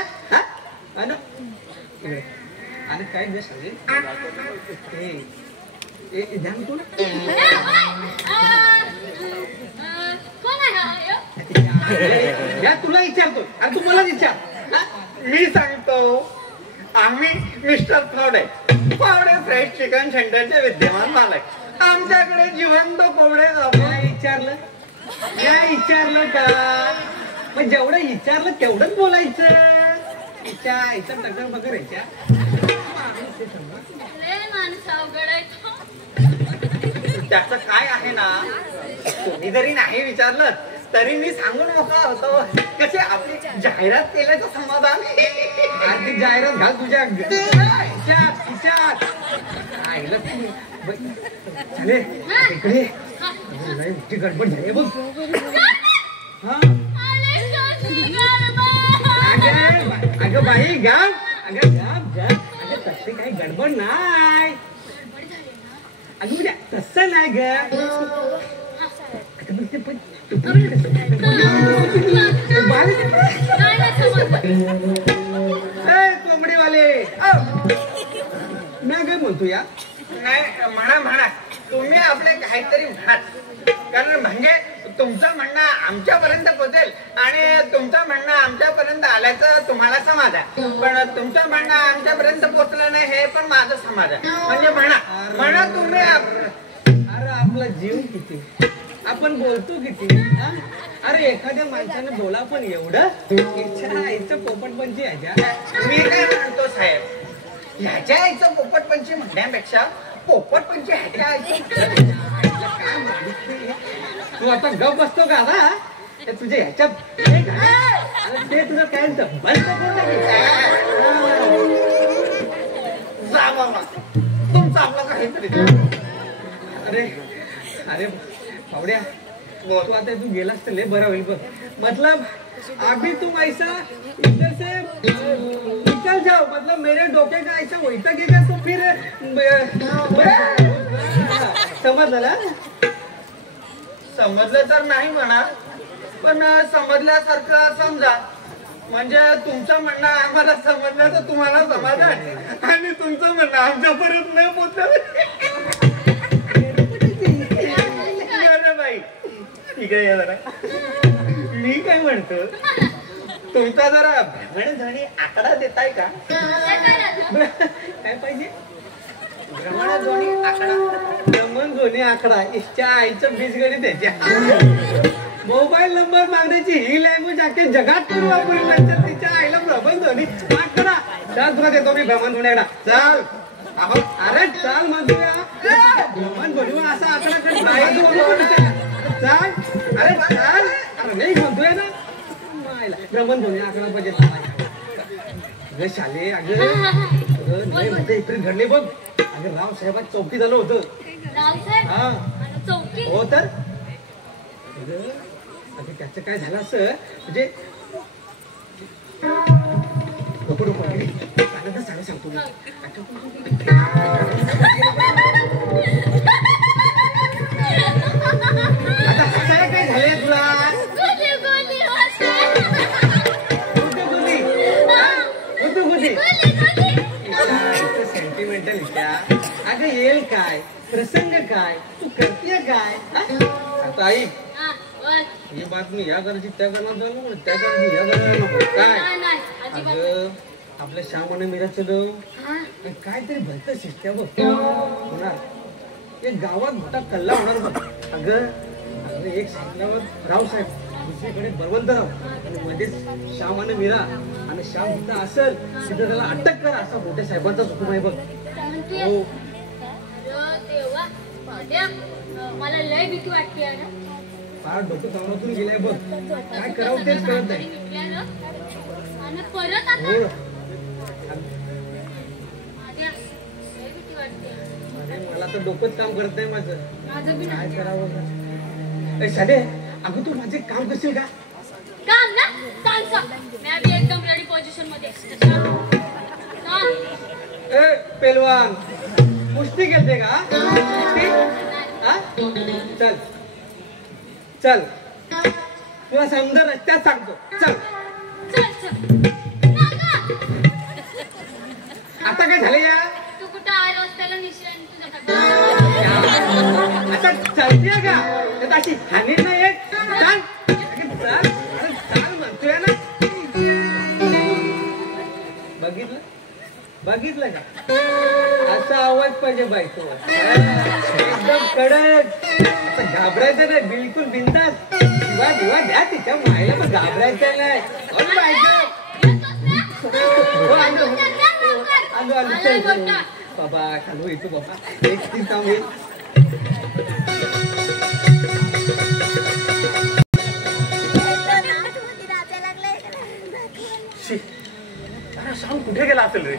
आणि काय दे सांगेल ध्यान तुला या तुला विचारतो आणि तू मला विचार. मी सांगतो. आम्ही मिस्टर फावडे फ्रेश चिकन सेंटरचे विद्यमान मालक. आमच्याकडे जिवंत कोंबडे विचारलं का? पण जेवढं विचारलं तेवढंच बोलायचं. त्याचं काय आहे ना, तुम्ही जरी नाही विचारलं तरी मी सांगून मोकळा होतो कशी आपली जाहिरात केल्याचं समाधान. आधी जाहिरात घाल तुझ्या खिशात. आईला झाले इकडे मोठी गडबड झाली बघ. हा अगं बाई गाव अगं तसे काही गडबड नाही. अगं म्हणजे तसं नाही ग. कोंबडीवाले मी काय म्हणतो या नाही म्हणा तुम्ही आपले काहीतरी म्हणा. कारण म्हणजे तुमचं म्हणणं आमच्यापर्यंत पोहोचेल आणि तुमचं म्हणणं आमच्यापर्यंत आल्याचं तुम्हाला समाधान. पण तुमचं म्हणणं आमच्यापर्यंत पोहोचलं नाही हे पण माझं समाधान. म्हणजे म्हणा तुम्ही. अरे आपला जीव किती आपण बोलतो किती. अरे एखाद्या माणसाने बोला पण एवढं इच्छा आईचं पोपटपंची ह्याच्या. मी काय म्हणतो साहेब, ह्याच्या आईचं पोपटपंची म्हणण्यापेक्षा पोपटपंची ह्याच्या आईचं. तू आता गप बसतो का ना तुझ्या ह्याच्यात ते तुझं काय तुमचं आपलं काहीतरी. अरे पावड्या तू आता तू गेलास तर लय बरं होईल बघ. मतलब अभी तुम ऐसा इधर से निकल जाओ. मतलब मेरे डोके का ऐसा वैसा गिरा तो फिर समजलं ना. समजलं तर नाही म्हणा पण समजल्यासारखं समजा. म्हणजे तुमचं म्हणणं आम्हाला समजलं तर तुम्हाला समाधान आणि तुमचं म्हणणं आमच्यापर्यंत नाही पोचलं. बाई इकडे या जरा. मी काय म्हणतो तुमचा जरा भ्रमणध्वनी आकडा देताय का. काय पाहिजे भ्रमणध्वनी आकडा. भ्रमणध्वनी आकडा इच्छा आईचं बीजगणित त्याच्या. मोबाईल नंबर मागण्याची ही लँग्वेज अख्ख्या जगात करू वापरली नंतर तिच्या आईला भ्रमणध्वनी आकडा. चाल तुला देतो मी भ्रमणध्वनी आकडा. चाल अरे चाल म्हणतोया भ्रमणध्वनीवर असा आकडा चाल. अरे चाल अरे नाही म्हणतोय ना भ्रमणध्वनी आकडा पाहिजे. अगं शाले अगं नाही म्हणते इकडे घडले बघ. अगं रावसाहेबात चौकी झालं होतं. हा हो तर अगं त्याचं काय झालं असं म्हणजे सांगतो मी. आता हसायला काय झालंय तुला. सेंटिमेंटल अगं येईल काय प्रसंग काय तू करतीय काय. आता आई ही बातमी या घराची त्या घरात जाऊ त्या घराची या घराला नको काय. अगं आपल्या श्यामाने मीरा चलो काहीतरी भलत शिस्त्या बघ होणार. एक गावात मोठा कल्ला होणार बघ. अगं एक साईडला रावसाहेब दुसरीकडे बळवंतराव आणि मध्ये श्याम आणि मीरा. आणि श्याम जिथं असेल तिथं त्याला अटक कर असा मोठ्या साहेबांचा हुकूम आहे बघ. हो मला लय भीती वाटते ना. फार डोकं कामातून गेलाय बघ. काय करावं तेच कळत नाही. परत आता मला तर डोकंच काम करत नाही माझं. काय करावं साधे. अगं तू माझे काम करशील का. काम ना सांग. मी एकदम रेडी पोझिशन मध्ये. ए पेलवान कुस्ती खेळते का. चल चल तुला समजा रस्त्यात सांगतो. चल आता काय झालं या. तू कुठं आहे रस्त्याला निश्चय आता चालते का अशी हानी नाही येत. चाल चाल चाल म्हणतोय ना. बघितलं का असा आवाज पाहिजे बायको. एकदम कडक. असं घाबरायचं नाही बिलकुल बिंदास. दिवा द्या तिच्या मायला पण घाबरायचं नाही. आलो बाबा खालो येतो बाबा. एक तीन काम होईल. शी, अरे श्याम कुठे गेला असेल रे?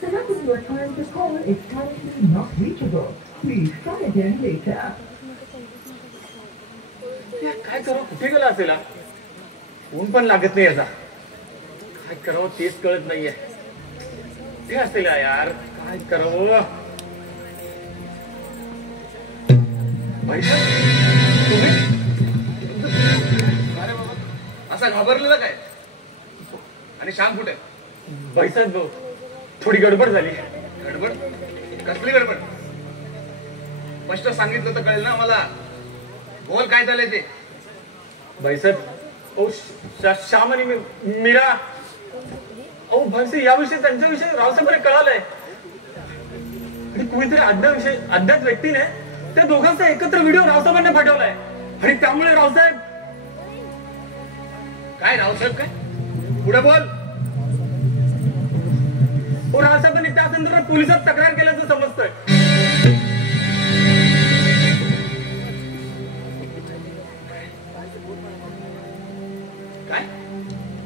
The number you are trying to call is currently not reachable. Please try again later. काय करावं, कुठे गेला असेल? फोन पण लागत नाही याचा. काय करावं तेच कळत नाहीये. कुठे असेल यार, काय करावं? तुम्ही अरे बाबा असा घाबरलेला काय? आणि श्याम कुठे? भाईसाहेब भाऊ, थोडी गडबड झाली. गडबड? कसली गडबड? स्पष्ट सांगितलं तर कळेल ना मला. बोल काय झालंय ते. भाईसाहेब, ओ श्याम आणि मीरा, ओ भाईसाहेब याविषयी त्यांच्याविषयी रावसाहेबांना कळालंय. आणि कुणीतरी अज्ञात व्यक्तीने त्या दोघांचा एकत्र व्हिडिओ रावसाहेबांना पाठवलाय. आणि त्यामुळे रावसाहेब. काय रावसाहेब काय? पुढे बोल. ओ रावसाहेबांनी त्या संदर्भात पोलिसात तक्रार केल्याचं समजतंय. काय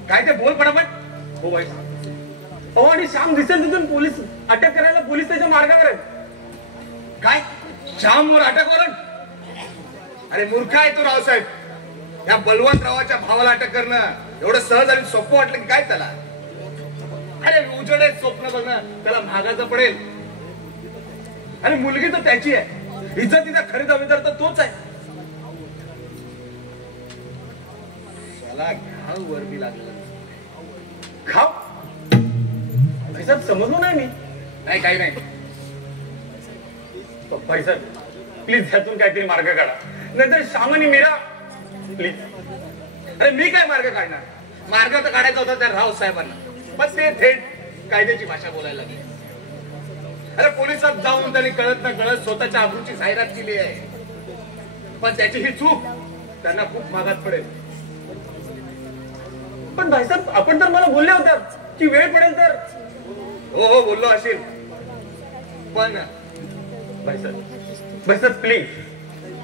काय ते बोल पटापट. हो भाई. हो, आणि श्याम दिसेल तिथून पोलीस अटक करायला पोलीस त्याच्या मार्गावर आहेत. काय श्यामवर अटक वॉरंट? अरे मूर्ख आहे तो रावसाहेब. या बलवंतरावाच्या भावाला अटक करणं एवढं सहज आणि सोपं वाटलं की काय त्याला? अरे उजडे स्वप्न बघणं त्याला महागाचं पडेल. आणि मुलगी तर त्याची आहे. इज्जतीचा खरी दावेदार तर तोच आहे. त्याला घ्याव वरती लागलं. खाव भाईसाहेब, समजलो नाही मी. नाही काही नाही. भाईसाहेब प्लीज ह्यातून काहीतरी मार्ग काढा, नाहीतर श्याम आणि मीरा. प्लीज. अरे मी काय मार्ग काढणार? मार्ग तर काढायचा होता त्या रावसाहेबांना, पण ते थेट कायद्याची भाषा बोलायला लागली. अरे पोलिसात जाऊन त्यांनी कळत ना कळत स्वतःच्या आबरूची जाहिरात केली आहे. पण त्याची ही चूक त्यांना खूप महागात पडेल. पण भाईसाहेब, आपण तर मला बोलले होते की वेळ पडेल तर. हो हो बोललो असेल, पण भाईसाहेब प्लीज.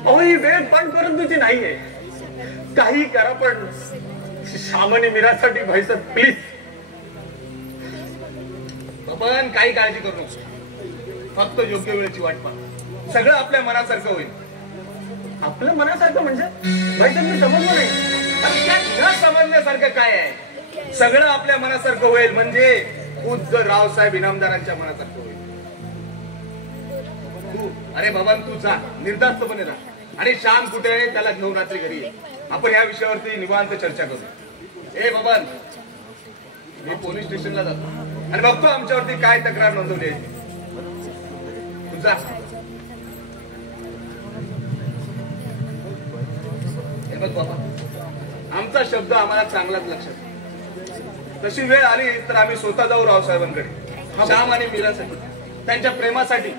अहो ही वेळ पण परंतुची नाहीये. काही करा पण श्याम आणि मीरासाठी भाईसाहेब प्लीज. पण काही काळजी करू नको. फक्त योग्य वेळेची वाट पहा. सगळं आपल्या मनासारखं होईल. आपल्या मनासारखं म्हणजे? भाईसाहेब मी समजलो नाही. अरे काय न समजण्यासारखं काय आहे? सगळं आपल्या मनासारखं होईल म्हणजे खुद्द रावसाहेब इनामदारांच्या मनासारखं होईल. तू अरे बाबा तू जा निर्धास्तपणे राहा. आणि श्याम कुठे आहे त्याला घेऊन रात्री घरी ये. आपण या विषयावरती निवांत चर्चा करू. ए बाबा मी पोलीस स्टेशनला जातो आणि बघतो आमच्यावरती काय तक्रार नोंदवली आहे. तू जा. हे बघ बाबा, आमचा शब्द आम्हाला चांगलाच लक्षात. तशी वेळ आली तर आम्ही स्वतः जाऊ रावसाहेबांकडे. श्याम आणि मीरासाठी, त्यांच्या प्रेमासाठी.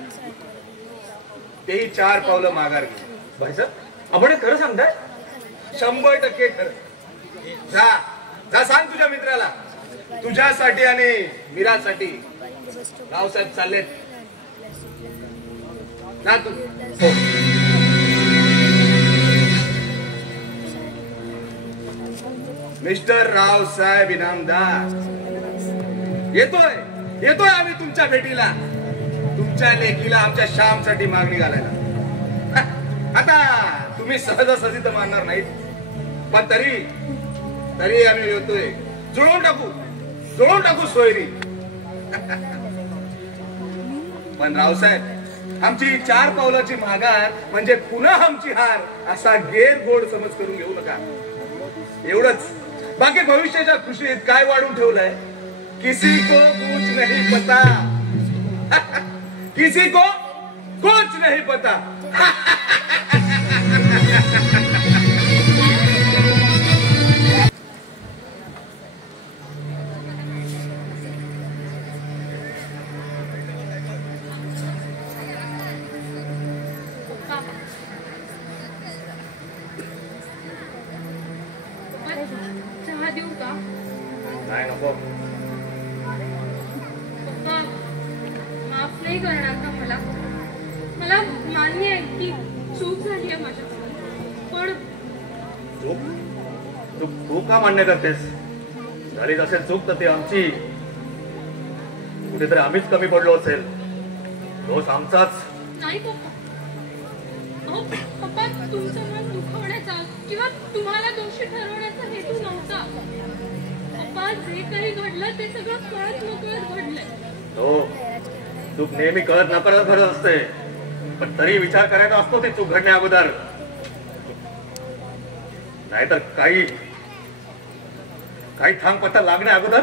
तेही 4 पावलं माघार घेऊ. भाईसाहेब आपण हे खरं सांगताय? 100% खरं. जा जा सांग तुझ्या मित्राला. तुझ्यासाठी आणि मीरासाठी रावसाहेब चाललेत. जा तू. मिस्टर रावसाहेब इनामदार, येतोय आम्ही तुमच्या भेटीला. तुमच्या लेकीला आमच्या श्यामसाठी मागणी घालायला. आता तुम्ही सहजासहजी तर मानणार नाहीत, पण तरी आम्ही येतोय. जुळवून टाकू सोयरी. पण रावसाहेब, आमची 4 पावलाची माघार म्हणजे पुन्हा आमची हार असा गैरगोड समज करून घेऊ नका. एवढंच. बाकी भविष्याच्या खुशीत काय वाढून ठेवलंय? किसी को कुछ नहीं पता. किसी को कुछ नहीं पता. चहा देऊ का? नाही नको. पप्पा माफ नाही करणार का मला? मला मान्य आहे की चूक झाली आहे माझ्याकडून, पण तू का मान्य करतेस? झालीच असेल चूक तर ती आमची. कुठेतरी आम्हीच कमी पडलो असेल. दोष आमचाच. नाही पप्पा. अहो पप्पा, तुमचं मन दुखवण्याचा किंवा तुम्हाला दोषी ठरवण्याचा हेतू नव्हता. पप्पा, जे काही घडलं ते सगळं कळत नकळत घडलंय. हो, चूक नेहमी कळत नकळत घडत असते, पण तरी विचार करायचा असतो ती चूक घडण्या अगोदर. नाहीतर काही थांग पत्ता लागण्या अगोदर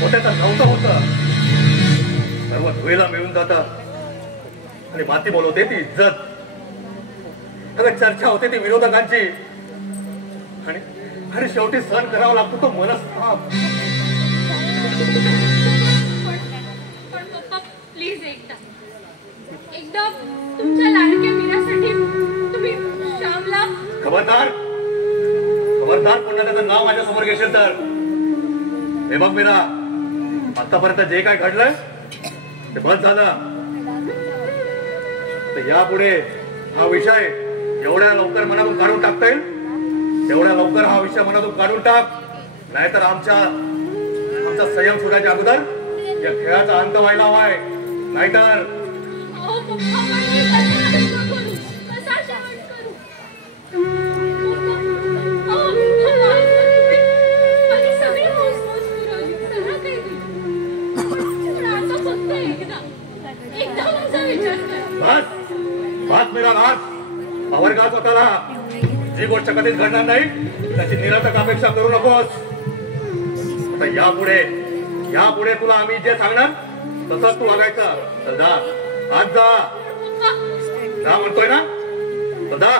होत्याचं नव्हतं होतं. सर्व धुळीला मिळून जातं आणि माती बोलवते ती इज्जत. अगं चर्चा होते ती विरोधकांची आणि शेवटी सहन करावा लागतो तो मनस्ताप. पण पप्पा, प्लीज एकदा तुमच्या लाडक्या मीरासाठी तुम्ही श्यामला. खबरदार पुन्हा त्याचं नाव माझ्या समोर घेशील तर. हे बघ मीरा, आतापर्यंत जे काय घडलंय ते बस झालं. तर यापुढे हा विषय एवढ्या लवकर मनातून काढून टाकता येईल तेवढ्या लवकर हा विषय मनातून काढून टाक. नाहीतर आमचा संयम सुटायच्या अगोदर या खेळाचा अंत व्हायला हवाय. नाहीतर बस मेरा राज आवर्गात स्वतःला. जी गोष्ट कधीच घडणार नाही त्याची निरर्थक अपेक्षा करू नकोस. आता यापुढे तुला आम्ही जे सांगणार तसंच तू वागायचं. तर जा, आज जा म्हणतोय ना, तर जा.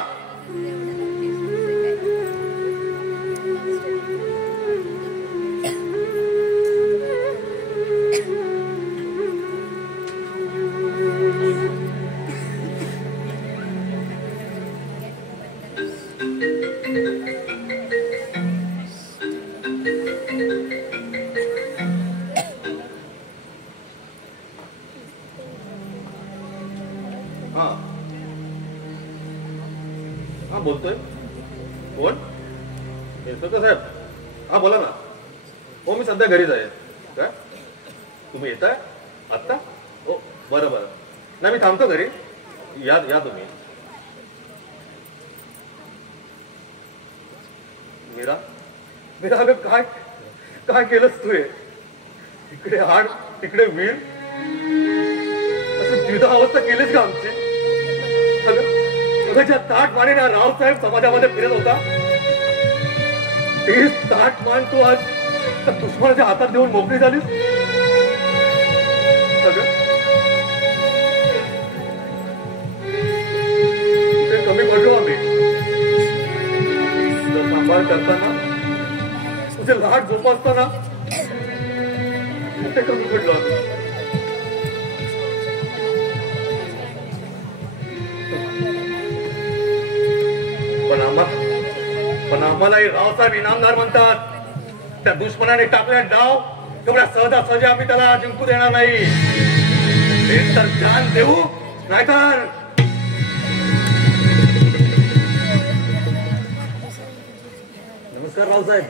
हा बोलतोय कोण? इन्स्पेक्टर साहेब. हा बोला ना. हो, मी सध्या घरीच आहे. काय तुम्ही येताय आत्ता? हो, बरं. नाही, मी थांबतो घरी. या तुम्ही. मीरा अगं काय केलंस तू? इकडे हाड तिकडे वीर, असं द्विधा अवस्था केलीच का आमची? ज्या ताट मानेने रावसाहेब समाजामध्ये फिरत होता तेच ताट मान तू आज दुश्मनाच्या हातात देऊन मोकळी झालीस. ते कमी पडलो आम्ही. तुझा सांभाळ करताना, तुझे लाड जोपासताना ते कमी पडलो आम्ही. पण आम्हालाही रावसाहेब इनामदार म्हणतात. त्या दुश्मनाने टाकल्या डाव तेवढ्या सहजासहजी आम्ही त्याला जिंकू देणार नाही. एक तर जान देऊ, नाहीतर. नमस्कार रावसाहेब.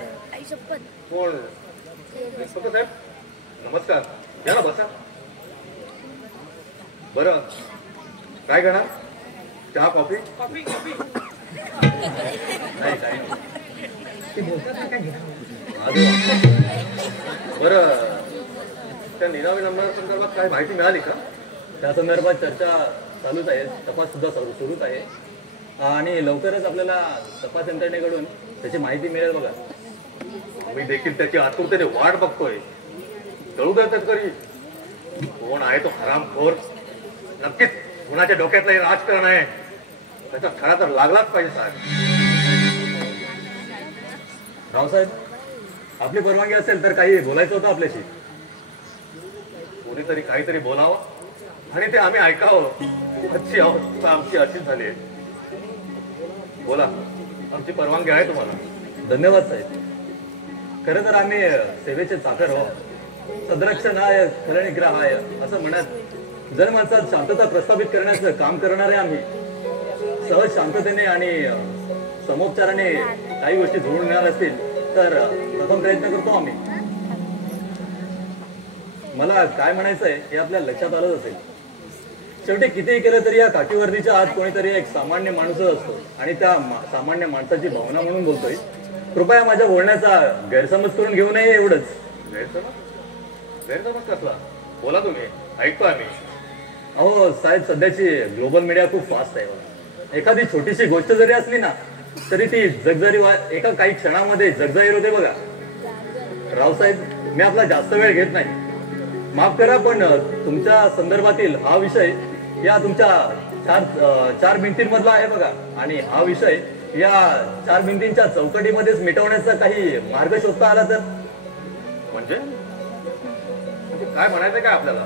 कोण? साहेब नमस्कार. या ना, बसा. बरं, काय करणार? चहा, कॉफी? नाही, काही बरं. त्या निनावी नंबर संदर्भात काही माहिती मिळाली का? त्या संदर्भात चर्चा चालूच आहे. तपास सुद्धा सुरूच आहे आणि लवकरच आपल्याला तपास यंत्रणेकडून त्याची माहिती मिळेल. बघा, मी देखील त्याची आतुरतेने वाट बघतोय. कळू द्या तरी कोण आहे तो हरामखोर. नक्कीच कुणाच्या डोक्यातलं राजकारण आहे. त्याचा खरा तर लागलाच पाहिजे साहेब. रावसाहेब, आपली परवानगी असेल तर काही बोलायचं होतं आपल्याशी. कोणीतरी काहीतरी बोलावं आणि ते आम्ही ऐकावं. आजची अवस्था आमची अशीच झाली आहे. बोला, आमची परवानगी आहे तुम्हाला. धन्यवाद साहेब. खरं तर आम्ही सेवेचे चाकर हो. सदरक्षणाय खलनिग्रहाय असं म्हणत जनमानसात शांतता प्रस्थापित करण्याचं काम करणारे आम्ही सहज शांततेने आणि समोपचाराने काही गोष्टी जुळून येणार असतील तर प्रथम प्रयत्न करतो आम्ही. मला काय म्हणायचंय हे आपल्या लक्षात आलंच असेल. शेवटी कितीही केलं तरी या काठीवर्दीच्या आत कोणीतरी एक सामान्य माणूसच असतो आणि त्या सामान्य माणसाची भावना म्हणून बोलतोय. कृपया माझ्या बोलण्याचा गैरसमज करून घेऊ नये एवढंच. गैरसमज कसला? बोला तुम्ही, ऐकतो आम्ही. अहो साहेब, सध्याची ग्लोबल मीडिया खूप फास्ट आहे. एखादी छोटीशी गोष्ट जरी असली ना तरी ती जगजारी एका काही क्षणामध्ये जगजाहीर होते बघा. रावसाहेब, मी आपला जास्त वेळ घेत नाही. माफ करा, पण तुमच्या संदर्भातील हा विषय या तुमच्या चार भिंतींमधला आहे बघा. आणि हा विषय या 4 भिंतींच्या चौकटीमध्येच मिटवण्याचा काही मार्ग शोधता आला तर? म्हणजे काय म्हणायचं काय आपल्याला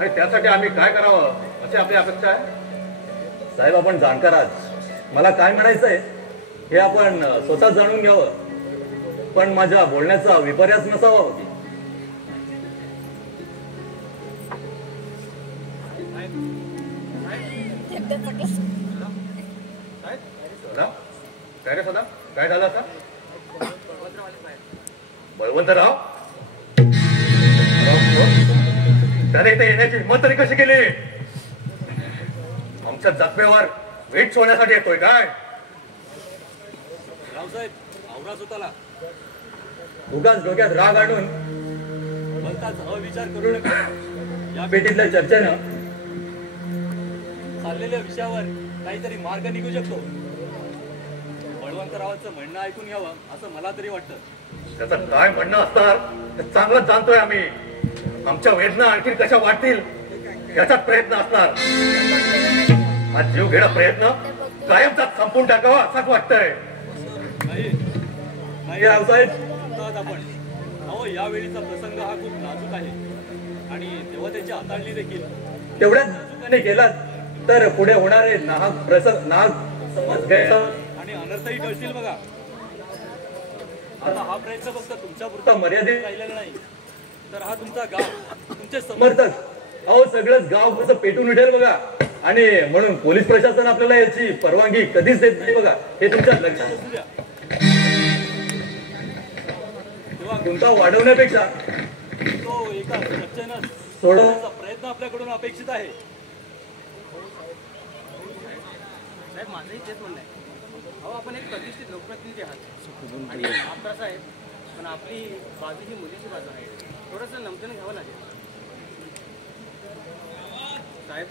आणि त्यासाठी आम्ही काय करावं अशी आपली अपेक्षा आहे? साहेब, आपण जाणकार आहात. मला काय म्हणायचंय हे आपण स्वतः जाणून घ्यावं, पण माझ्या बोलण्याचा विपर्यास नसावा होती. काय रे सदा, काय झालं आता? बळवंतराव, त्याने इथे येण्याची हिंमत तरी कशी केली? आमच्या जखमेवर मीठ सोडण्यासाठी येतोय काय? रावसाहेब, आवरा स्वतःला. उगाच डोक्यात राग आणून भलताच अविचार करू नका. या भेटीतल्या चर्चेनं चाललेल्या विषयावर काहीतरी मार्ग निघू शकतो. बळवंतरावांचं म्हणणं ऐकून घ्यावं असं मला तरी वाटतं. त्याचं काय म्हणणं असणार ते चांगलंच जाणतोय आम्ही. आमच्या वेदना आणखी कशा वाटतील याचाच प्रयत्न असणार. हा जीव घेणं प्रयत्न कायमचा संपून टाकावा असंच वाटतंय. नाही रावसाहेब, आपण अहो यावेळीचा प्रसंग हा खूप नाजूक आहे आणि तेव्हा त्याची हाताळणी देखील तेवढ्याच नाजूकाने केलात तर पुढे होणारे नाहक प्रसंग, नाहक समज, गैरसमज आणि अनर्थही टळतील बघा. आता हा प्रयत्न फक्त तुमच्यापुरता मर्यादित राहिलेला नाही, तर हा तुमचा गाव, तुमचे समर्थक, अहो सगळंच गाव कसं पेटून उठेल बघा. आणि म्हणून पोलीस प्रशासन आपल्याला याची परवानगी कधीच देत नाही बघा. हे तुमच्या लक्षात असू द्या. तेव्हा गुंता वाढवण्यापेक्षा तो एका चर्चेनं सोडवण्याचा प्रयत्न आपल्याकडून अपेक्षित आहे. साहेब, माझंही तेच म्हणणं आहे. अहो, आपण एक प्रतिष्ठित लोकप्रतिनिधी आहात आणि आपला साहेब, पण आपली बाजू ही मुलीची बाजू आहे. थोडंसं नमतीनं घ्यावं लागेल. साहेब,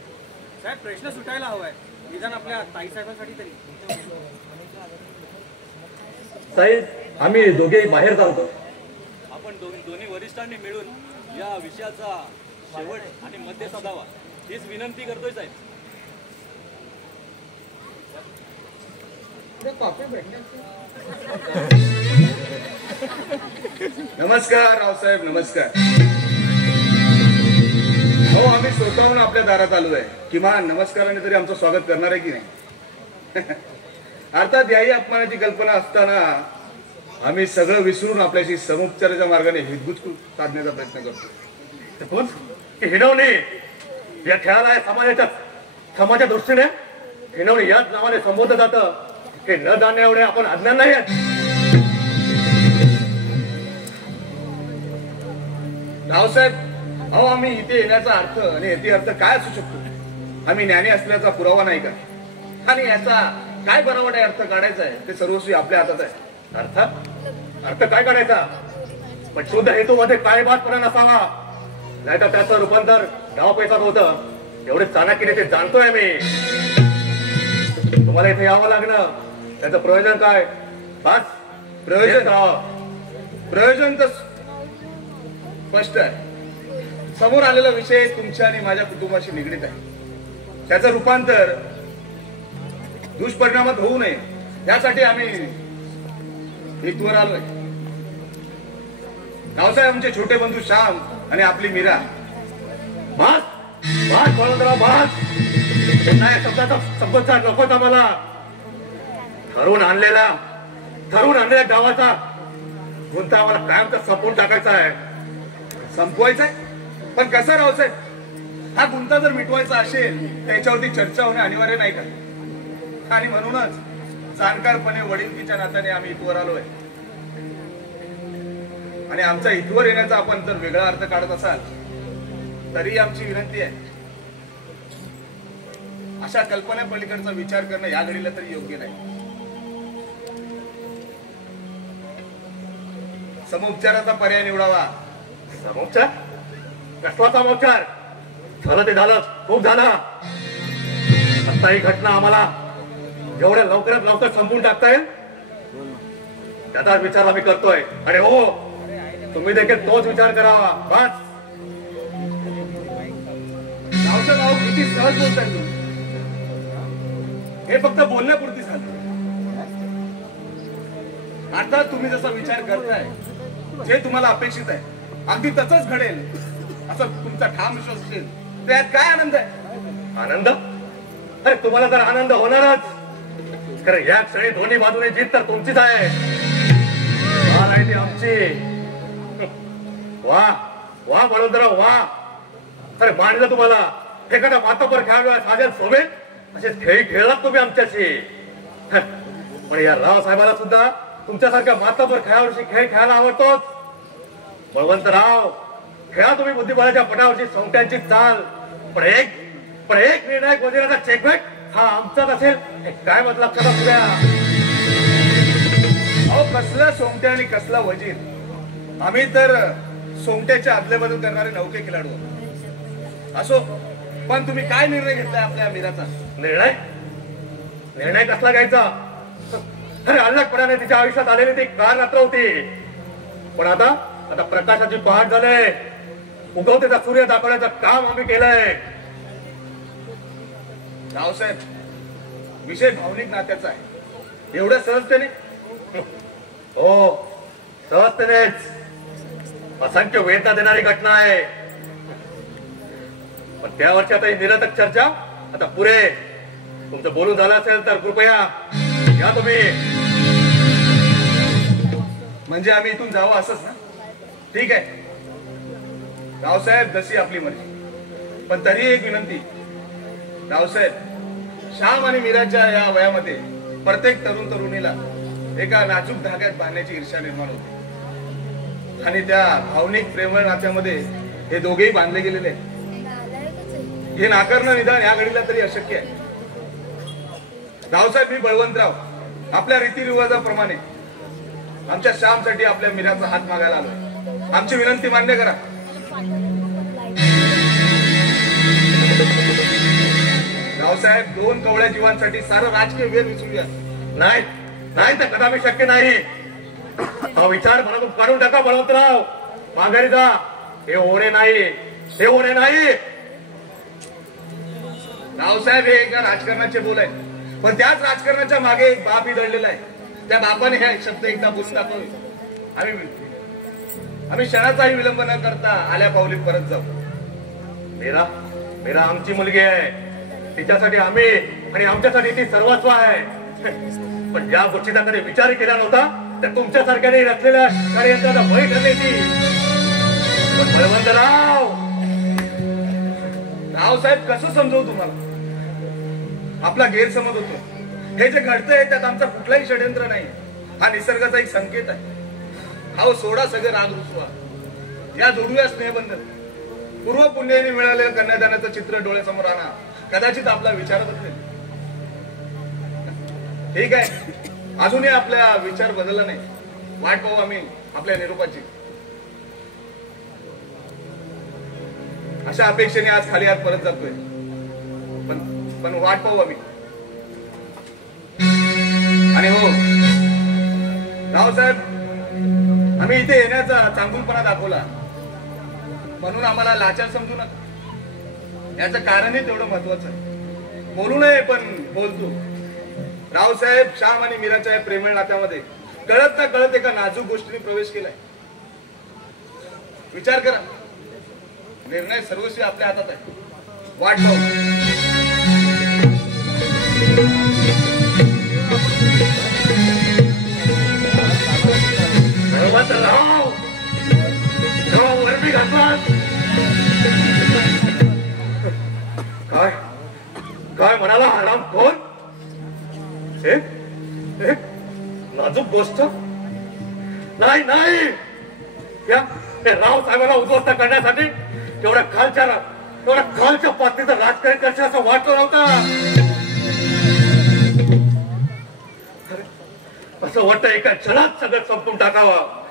प्रश्न सुटायला हवाय, निदान आपल्या ताईसाहेबांसाठी तरी. साहेब, आम्ही दोघेही बाहेर जातो. आपण दोन्ही वरिष्ठांनी मिळून या विषयाचा शेवट आणि मध्य साधावा हीच विनंती करतोय साहेब. नमस्कार रावसाहेब, नमस्कार. हो, आम्ही स्वतःहून आपल्या दारात आलो आहे. किमान नमस्काराने तरी आमचं स्वागत करणार आहे की नाही? अर्थात याही अपमानाची कल्पना असताना आम्ही सगळं विसरून आपल्याशी समुपचाराच्या मार्गाने हितगुज साधण्याचा प्रयत्न करतो. हिणवणी या खेळाला समाजाच्या दृष्टीने हिणवणी याच नावाने संबोधलं जातं की न जाणण्या एवढे आपण अज्ञान नाही आहेत. रावसाहेब, अहो आम्ही इथे येण्याचा अर्थ आणि येथे अर्थ काय असू शकतो? आम्ही ज्ञानी असल्याचा पुरावा नाही का? आणि याचा काय बनावट आहे अर्थ काढायचा आहे ते सर्वस्वी आपल्या हातात आहे. अर्थ काय काढायचा? पण शुद्ध हेतूमध्ये काय बातपणा नसावा, नाही तर त्याचं रूपांतर डाव पैसा होतं. एवढे चाणक्याने ते जाणतोय मी. तुम्हाला इथे यावं लागणं त्याचं प्रयोजन काय? बस प्रयोजन तर स्पष्ट आहे. समोर आलेला विषय तुमच्या आणि माझ्या कुटुंबाशी निगडीत आहे. त्याचं रूपांतर दुष्परिणामात होऊ नये यासाठी आम्ही इथवर आलोय. रावसाहेब, आमचे छोटे बंधू श्याम आणि आपली मीरा. शब्दाचा संबंध नकोच आम्हाला. ठरवून आणलेल्या गावाचा गुंता आम्हाला कायमचा संपवून टाकायचा आहे. संपवायचा आहे? पण कसा रावसाहेब, हा गुंता जर मिटवायचा असेल त्याच्यावरती चर्चा होणे अनिवार्य नाही का? आणि म्हणूनच जाणकारपणे वडीलकीच्या नात्याने आम्ही इथवर आलोय. आणि आमच्या इथवर येण्याचा आपण जर वेगळा अर्थ काढत असाल तरी आमची विनंती आहे, अशा कल्पनेपलीकडचा विचार करणं या घडीला तरी योग्य नाही. समोपचाराचा पर्याय निवडावा. समोपचार? कसला समोपचार? झालं ते झालं, खूप झालं. आता ही घटना आम्हाला जेवढ्या लवकरात लवकर संपून टाकता येईल त्याचा विचार आम्ही करतोय. आणि हो, तुम्ही देखील तोच विचार करावा. बस. नावचं नाव किती सहज बोलताय तुम्ही. हे फक्त बोलण्यापुरती झालं. आता तुम्ही जसा विचार करताय, जे तुम्हाला अपेक्षित आहे अगदी तसंच घडेल असं तुमचा ठाम विश्वास असेल, त्यात काय आनंद आहे? आनंद? अरे तुम्हाला तर आनंद होणारच. कारण या क्षणी दोन्ही बाजूने जीत तर तुमचीच आहे, हार आहे ती आमची. वा वा बळवंतराव वा. अरे मांडलं तुम्हाला. एखादा मातापर खेळाडू साजेल सोबत असेच खेळी खेळलात तुम्ही आमच्याशी. पण या रावसाहेबाला सुद्धा तुमच्यासारख्या मातापर खेळाडूशी खेळ खेळायला आवडतोच. बळवंतराव, खेळा तुम्ही बुद्धिबळाच्या पटावरची सोंगट्यांची चाल. पण एक निर्णायक वजिराचा चेकमेट हा आमचाच असेल हे काय मत लक्षात असू द्या. अहो, कसला सोंगट्या आणि कसला वजीर. आम्ही तर सोंगट्याच्या अदलेबदल करणारे नौके खेळाडू असो. पण तुम्ही काय निर्णय घेतलाय आपल्या मीराचा? निर्णय कसला घ्यायचा? अरे अल्लडपणाने तिच्या आयुष्यात आलेली ती काळ रात्र होती. पण आता प्रकाशाची पहाट झाले. उगवतेचा सूर्य दाखवण्याचं काम आम्ही केलंय. रावसाहेब, विषय भावनिक नात्याचा आहे. एवढ्या सहजतेने? हो, सहजतेनेच. असंख्य वेदना देणारी घटना आहे. पण त्यावरची आता ही निरर्थक चर्चा आता पुरे. तुमचं बोलून झालं असेल तर कृपया या तुम्ही. म्हणजे आम्ही इथून जावं असंच ना? ठीक आहे रावसाहेब, जशी आपली मर्जी. पण तरी एक विनंती रावसाहेब, श्याम आणि मीराच्या या वयामध्ये प्रत्येक तरुण तरुणीला एका नाजूक धाग्यात बांधण्याची ईर्ष्या निर्माण होते. आणि त्या भावनिक प्रेमळ नात्यामध्ये हे दोघेही बांधले गेलेले आहेत. हे नाकारणं निदान या घडीला तरी अशक्य आहे. रावसाहेब, मी बळवंतराव आपल्या रीतिरिवाजाप्रमाणे आमच्या श्यामसाठी आपल्या मीराचा हात मागायला आलोय. आमची विनंती मान्य करा. रावसाहेब, 2 कवळ्या जीवांसाठी सारं राजकीय वेळ विसरूया. नाही तर कदापि शक्य नाही. हा विचार मनातून काढून टाका बळवंतराव. माघारी जा. हे होणे नाही. रावसाहेब, हे एका राजकारणाचे बोल आहे. पण त्याच राजकारणाच्या मागे एक बापही दडलेला आहे. त्या बापाने हे शब्द एकदा बोलून दाखवले. आम्ही क्षणाचाही विलंब न करता आल्या पावली परत जाऊ. मीरा आमची मुलगी आहे. तिच्यासाठी आम्ही आणि आमच्यासाठी ती सर्वस्व आहे. पण ज्या गोष्टीचा कधी विचार केला नव्हता तर तुमच्यासारख्याने रचलेल्या षडयंत्राचा बळी ठरण्याची. पण बळवंतराव, रावसाहेब, कसं समजवू तुम्हाला? आपला गैरसमज होतो. हे जे घडतंय त्यात आमचा कुठलाही षडयंत्र नाही. हा निसर्गाचा एक संकेत आहे. हा सोडा सगळे राग रुसवा. या जोडूया स्नेहबंधन. पूर्व पुण्याने मिळालेल्या कन्यादानाचं चित्र डोळ्यासमोर आणा. कदाचित आपला विचार बदलेल. ठीक आहे, अजूनही आपला विचार बदलला नाही. वाट पाहू आम्ही आपल्या निरोपाची. अशा अपेक्षेने आज खाली हात परत जातोय. पण वाट पाहू आम्ही. आणि हो रावसाहेब, आम्ही इथे येण्याचा चांगुलपणा दाखवला म्हणून आम्हाला लाचार समजू नका. याचं कारणही तेवढं महत्वाचं आहे. बोलू नये पण बोलतो. रावसाहेब, श्याम आणि मीराच्या प्रेमळ नात्यामध्ये कळत ना कळत एका नाजूक गोष्टीने प्रवेश केलाय. विचार करा. निर्णय सर्वस्वी आपल्या हातात आहे. वाट पाहू. बलवंत राव वर्मी घातलात. काय काय म्हणाला हराम कोण? एक नाजूक गोष्ट नाही नाही. या राव साहेबांना उद्ध्वस्त करण्यासाठी एवढ्या खालच्या पातळीचं राजकारण करण्याचं असं वाटलं नव्हतं. असं वाटतं एका क्षणात सगळं संपून टाकावं.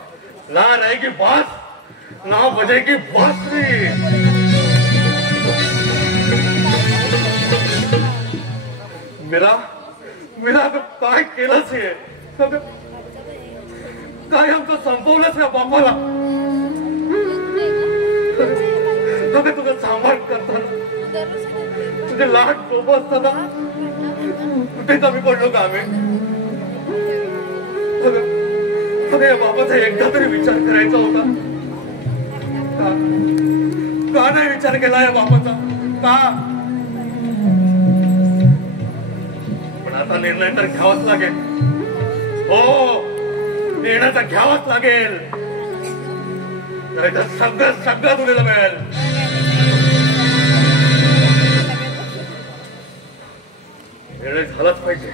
ना रहेगी बास ना बजेगी बासरी. मीरा काय केलंच हे? काय आमचं संपवलंच या बापाला. तुझं सांभाळ करताना तुझे लहान सोप असताना कुठे कमी पडलो का आम्ही? या बाबाचा एकदा तरी विचार करायचा होता. का नाही विचार केला या बाबाचा? का? पण आता निर्णय तर घ्यावाच लागेल. हो, निर्णय तर घ्यावाच लागेल. नाहीतर सगळं तुला मिळेल. निर्णय झालाच पाहिजे.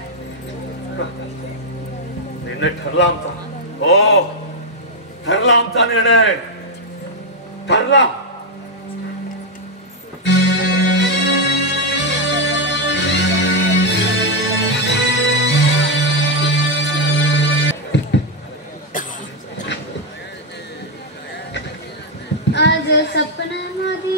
निर्णय ठरला आमचा. हो, ठरला आमचा निर्णय. ठरला. आज सपनामध्ये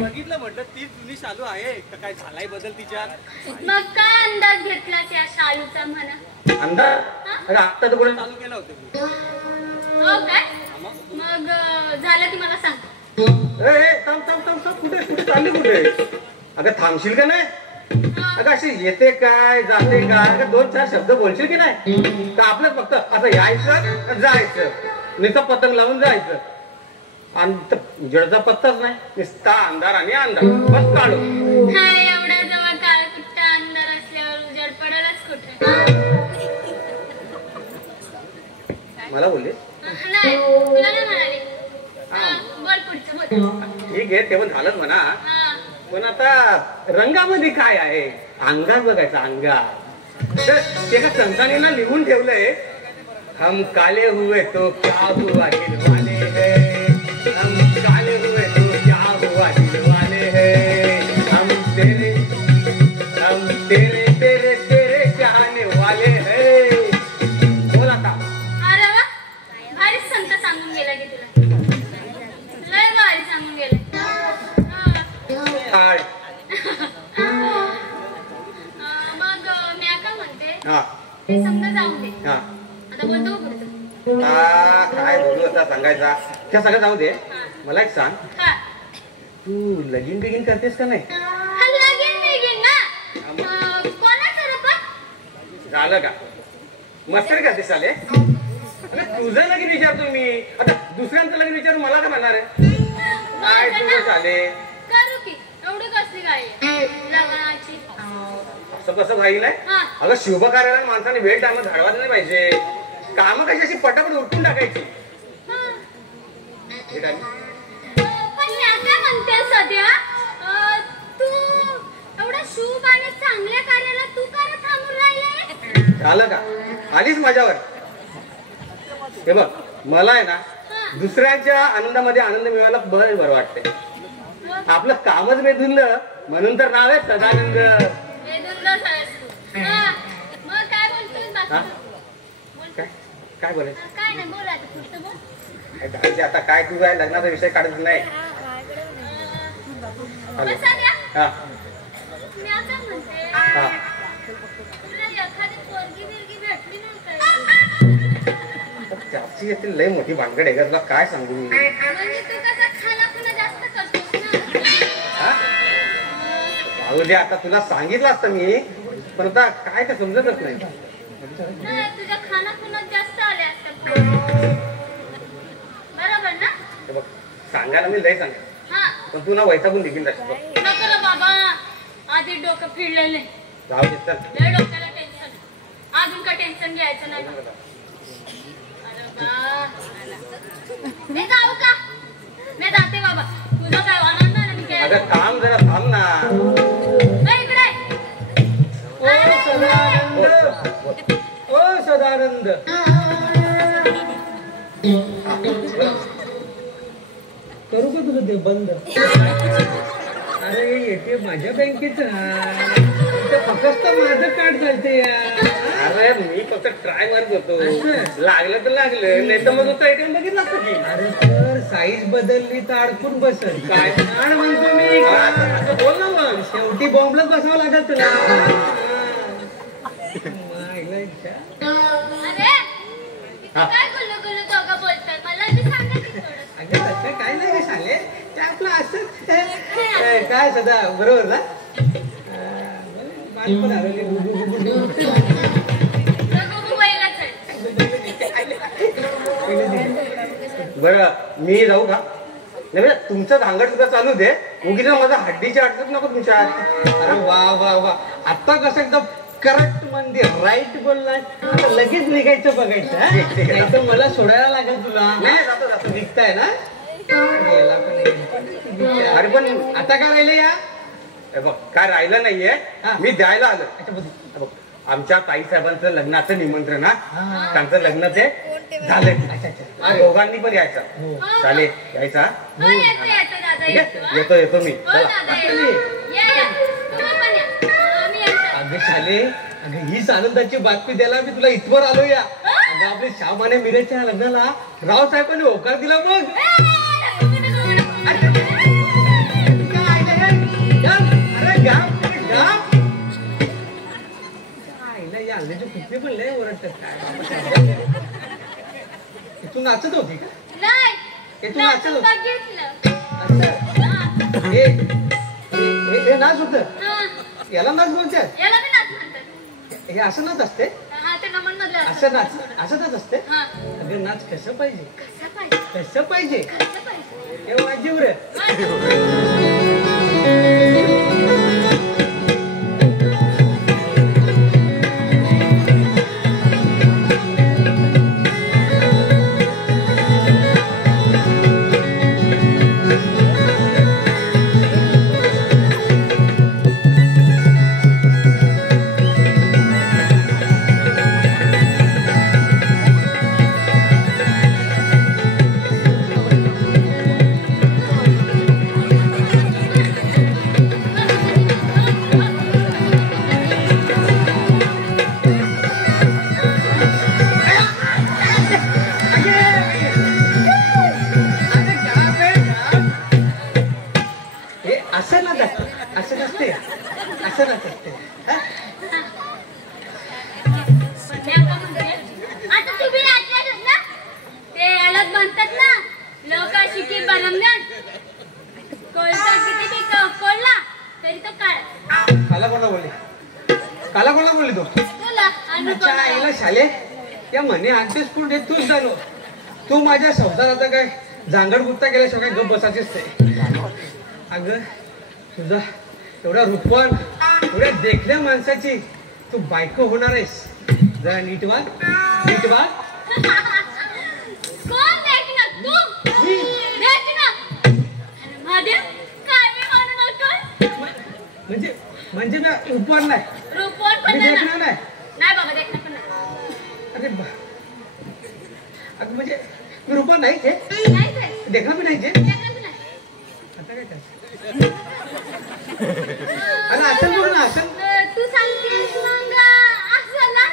बघितलं म्हटलं ती जुनी शालू आहे काय झालाय बदल तिच्यात? मग काय अंदाज घेतला त्या शालूचा म्हणा? अंदाज आता तर कोणी चालू केला होता. हो काय? मग झालं की मला सांग. कुठे चालली कुठे? अगं थांबशील का नाही? अगं अशी येते काय जाते काय? दोन चार शब्द बोलशील की नाही? का आपलं फक्त असं यायचं जायचं, नुसतं पतंग लावून जायचं आणि उजेडचा पत्ताच नाही, नुसता अंधार आणि अंधार बस काढू. एवढ्या जवळ काळ कुठं अंधार असल्यावर उजेड पडेलच कुठे? मला बोलली नाही, तुला नाही म्हणाले. बोल पुढचं बोल. ठीक आहे, ते पण झालंच म्हणा. पण आता रंगामध्ये काय आहे? अंगार बघायचा, अंगार. ते का संतानीला लिहून ठेवलंय, हम काले हुए तो क्या हुआ दिलवाले है, हम काले हुए तो क्या हुआ दिलवाले है, हम तेरे तेरे तेरे चाहने वाले है. बोल आता. अरे वा, भारीच संत सांगून गेला की तुला. लय भारी सांगून गेला. मग मी काय म्हणते, ते समजा जाऊ दे. आता बोलतो पुढचं. काय बोलू आता सांगायचा त्या सगळं जाऊ दे. मला एक सांग, तू लगीन बिगीन करतेस का नाही? लगीन बिगीन ना कोणाचं रे पण? झालं का? मस्करी करतेस साले? तुझं लगीन विचारतो मी, आता दुसऱ्यांचं लगीन विचारून मला काय म्हणणार आहे? काय तुझं झाले? करू की एवढी कसली काय लग्नाची? असं कसं भाई नाही? अगं शुभ कार्याला माणसाने वेळ टाइम घालवायला नाही पाहिजे. काम कशाची पटापट उठून टाकायची. पण मी काय म्हणते सध्या, तू एवढा शुभ आणि चांगल्या कार्याला तू का थांबून राहिलाय? झालं का? आलीच माझ्यावर. हे बघ, मला आहे ना दुसऱ्यांच्या आनंदामध्ये आनंद मिळवायला बरं वाटतंय. आपलं कामच बेधुंदलं म्हणून तर नाव आहे सदानंद. मग काय बोलतोय? काय बोलायचं? काय नाही, बोल आता पुढचं बोल. आता काय तू काय लग्नाचा विषय काढत नाही. मी त्याची येथील लय मोठी भानगड आहे का तुला काय सांगू मी. म्हणजे तू कसा खाना जास्त करतोस ना. जाऊ दे आता तुला सांगितलं असतं मी पण आता काय ते समजतच नाही. नाही तुझ्या खाना जास्त आले असतात बरोबर ना. हे बघ सांगायला मी लय सांगा हा पण तू ना वैतागून देखील जाशील. नको रे बाबा आधी डोकं फिरलेलं आहे. जाऊ दे चल. लय डोक्याला टेन्शन अजून का टेन्शन घ्यायचं नाही. अरे बा मी जाऊ का. मी जाते बाबा तुझं काय आनंद आहे मी काय. अगं थांब जरा थांब ना. इकडे ओ सदानंद करू का तुझं ते बंद. अरे येते माझ्या बँकेचं फक्त माझं कार्ड चालते यार. अरे मी फक्त ट्राय मारत होतो. लागलं तर लागलं नाही तर मग तो ATM बघितला असतं की. अरे तर साईज बदलली तर अडकून बसल. काय कार्ड म्हणतो मी. असं बोल ना मग. शेवटी बॉम्बलाच बसावं लागत तुला. अरे काय गुल्लू गुल्लू दोघं बोलतात मला बी सांगा की थोडं. अगं तसं काय नाही सांगे ते आपलं असं काय सदा बरोबर ना. बालपण हरवले गुगू बैलाच बरं मी जाऊ का. नाही तुमचं धांगड सुद्धा चालू दे. उगीच माझा हड्डीची अडचण नको तुमच्या. अरे वा वा वा आता कसं एकदम करेक्ट म्हणजे राईट बोललाय. आता लगेच निघायचं बघायचं नाही तर मला सोडायला लागेल तुला. नाही जातो जातो. निघताय ना. गेला पण अरे पण आता काय राहिले या. हे बघ काय राहिलं नाहीये. मी द्यायला आलो. बघ आमच्या ताई साहेबांचं लग्नाचं निमंत्रण ना. त्यांचं लग्न ते झालं. दोघांनी पण यायचं. चालेल यायचा. हो येतो येतो दादा येतो. येतो येतो मी. हो दादा येतो. या तुम्ही पण या. आम्ही येतो. अगं शाले अगं हीच आनंदाची बातमी द्यायला मी तुला इथवर आलो या. अगं आपले शामाने मिरेच्या लग्नाला रावसाहेबांनी होकार दिला मग. कुठले पण लय ओरडतात. तू नाचत होती का. नाही तू नाचत होती. बघितलं. हे नाच होत. हा याला नाच बोलतात. याला बी नाच म्हणतात. हे असं नाच असते. हा ते नमन मधलं असं नाच असं नाच असते. हा अगं नाच कसं पाहिजे कसं पाहिजे कसं पाहिजे कसं पाहिजे. हे वाजीव रे. तू माझ्या संसाराचा काय झांगड गुप्ता केल्याशिवाय गप बसायचीच नाही. अगं तुझा एवढा रूपवान एवढ्या देखण्या माणसाची तू बायको होणार आहेस. जरा नीट वाग नीट वाग. कोण देखना तू देखना. अरे महादेव काय मी म्हणू नको. म्हणजे ना रूपवान नाही. रूपवान पण नाही नाही बाबा देखना पण नाही. अरे अगं म्हणजे मी रूपवान नाही ते नाही देखना बी नाही ते. आता काय करायचं. अरे असं बघ ना असं. तू सांगतेस मग असं ना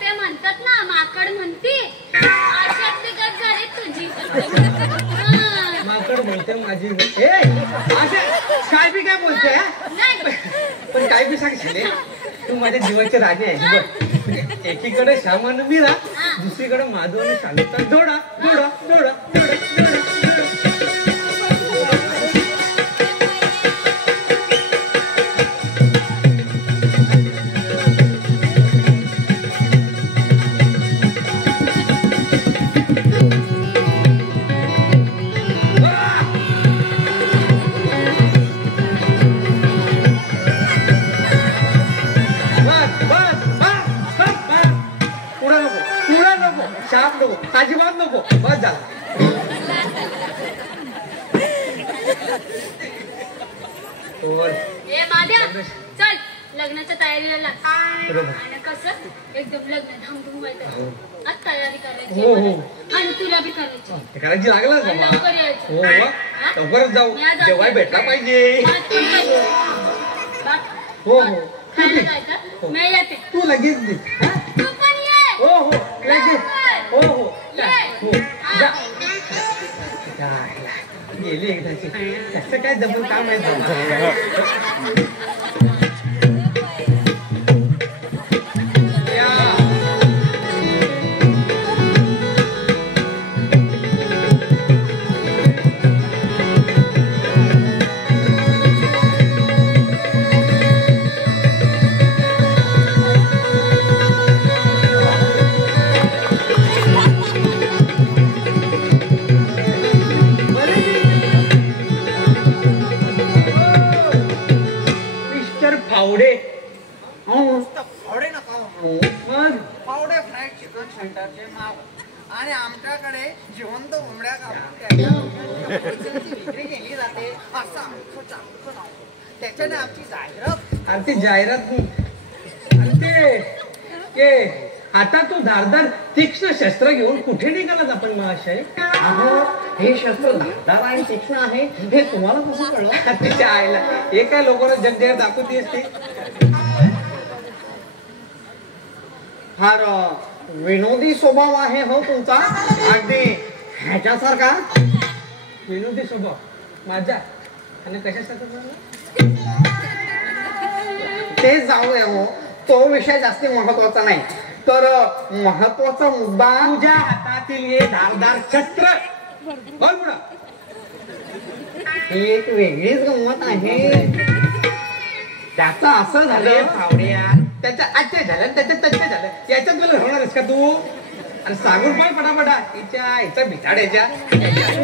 ते म्हणतात ना माकड म्हणती अशातली गत झाली तुझी. माकड बोलते माझी. काय बी काय बोलते. नाही पण काय बी सांगशील तू माझ्या जीवाचे राणी आहे बघ. म्हणजे एकीकडे श्याम आणि मीरा, दुसरीकडे माधव आणि शांता. जोडा जोडा जोडा जोडा जोडा. अजिबात नको, बस झाला. ए माद्या, चल लग्नाच्या तयारीला लाग. आणि कसं एकदम लग्न धामधूम व्हायचं. आज तयारी करायची आणि तुला बी करायची. करायची लागलाच बाबा. लवकर यायचं. हो लवकरच जाऊ, जेव्हा भेटला पाहिजे. हो हो खायला जायचं, मी येते. तू लगेच दे. तू पण ये. हो हो लगेच. हो हो गेली एकदाची. कसं काय डबल काम आहे. फावडे नका फावडे फ्राईड चिकन सेंटरचे नाव. आणि आमच्याकडे जिवंत कोंबड्या विक्री केली जाते असं आमचं चांगलं नाव. त्याच्याने आमची जाहिरात. आणि ती जाहिरात ते आता तू धारदार तीक्ष्ण शस्त्र घेऊन कुठे निघालात आपण महाशय? हे शस्त्र धारदार आणि तीक्ष्ण आहे हे तुम्हाला कसं कळलं? तिच्या आईला हे काय लोकांना जगजाहीर दाखवती असते. फार विनोदी स्वभाव आहे हो तुमचा. अगदी ह्याच्यासारखा. विनोदी स्वभाव माझा आणि कशासारखं? ते जाऊ दे हो, तो विषय जास्ती महत्वाचा नाही. तर महत्वाचा मुद्दा तुझ्या हातातील हे धारदार शस्त्र बोल पुढं. ही एक वेगळीच गंमत आहे. त्याचं असं झालं फावड्या, त्याच्या आजच्या झालं त्याच्या तज्ञ झालं. याच्यात मला होणारच का तू? आणि सांगून पण पटापटा हिच्या भिताड्याच्या.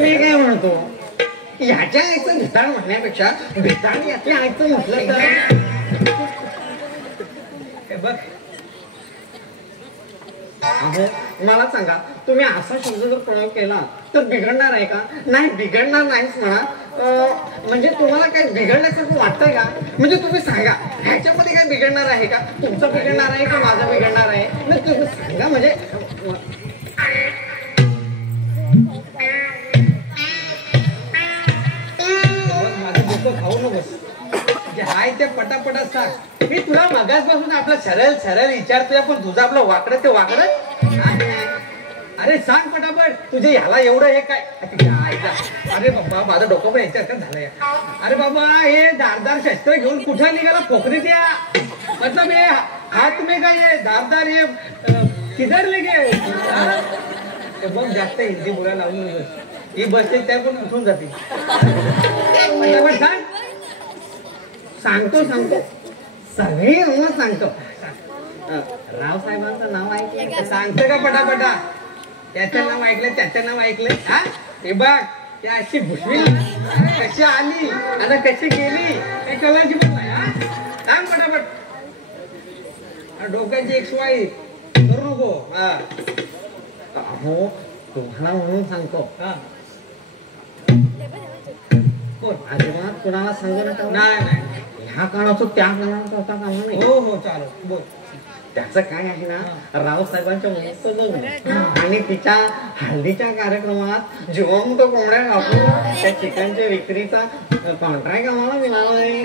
मी काय म्हणतो, ह्याच्या आईचं भिताड म्हणण्यापेक्षा भिताड याच्या आईचं म्हटलं तर बघ. अहो मला सांगा, तुम्ही असा शब्द जर प्रयोग केला तर बिघडणार आहे का? नाही बिघडणार नाहीच म्हणा. म्हणजे तुम्हाला काय बिघडल्यासारखं वाटतंय का? म्हणजे तुम्ही सांगा ह्याच्यामध्ये काय बिघडणार आहे का? तुमचं बिघडणार आहे का माझं बिघडणार आहे? नाही तुम्ही सांगा. म्हणजे माझं डोकं खाऊ नकोस. जे हाय ते पटापटा सांग. मी तुला मगासपासून आपलं सरळ सरळ विचारतोय, पण तुझं आपलं वाकडं ते वाकडं. अरे सांग पटापट, तुझे ह्याला एवढं हे काय? अरे बाबा माझं डोकं पण याच्यात झालंय. अरे बाबा हे धारदार शस्त्र घेऊन कुठं निघाला पोखरीत? या मतलब हे हात में काय हे धारदार हे किधर लेके? बघ जास्त हिंदी बोलायला लावू नकोस. ही बसते त्या पण उठून जाते. सांग. सांगतो सगळी सांगतो. रावसाहेबांचं नाव ऐकलं? सांगतो का पटापटा? त्याचं नाव ऐकलं, त्याचं नाव ऐकलं. हा हे बघ, त्या अशी भुसवी कशी आली आणि कशी गेली हे कळायची पण नाही. हा सांग पटापट. डोक्याची एक स्वाई करू नको. हा हो तुम्हाला म्हणून सांगतो. हा कोण अजिबात कुणाला सांगू नका. नाही ह्या काळाचं त्या काळाचा होता कामा नाही. हो हो चालू बोल. त्याचं काय आहे ना, रावसाहेबांच्या मुलाचं आणि तिच्या हळदीच्या कार्यक्रमात जिवंत कोंबड्या कापून त्या चिकनच्या विक्रीचा कॉन्ट्रॅक्ट आम्हाला मिळाला आहे.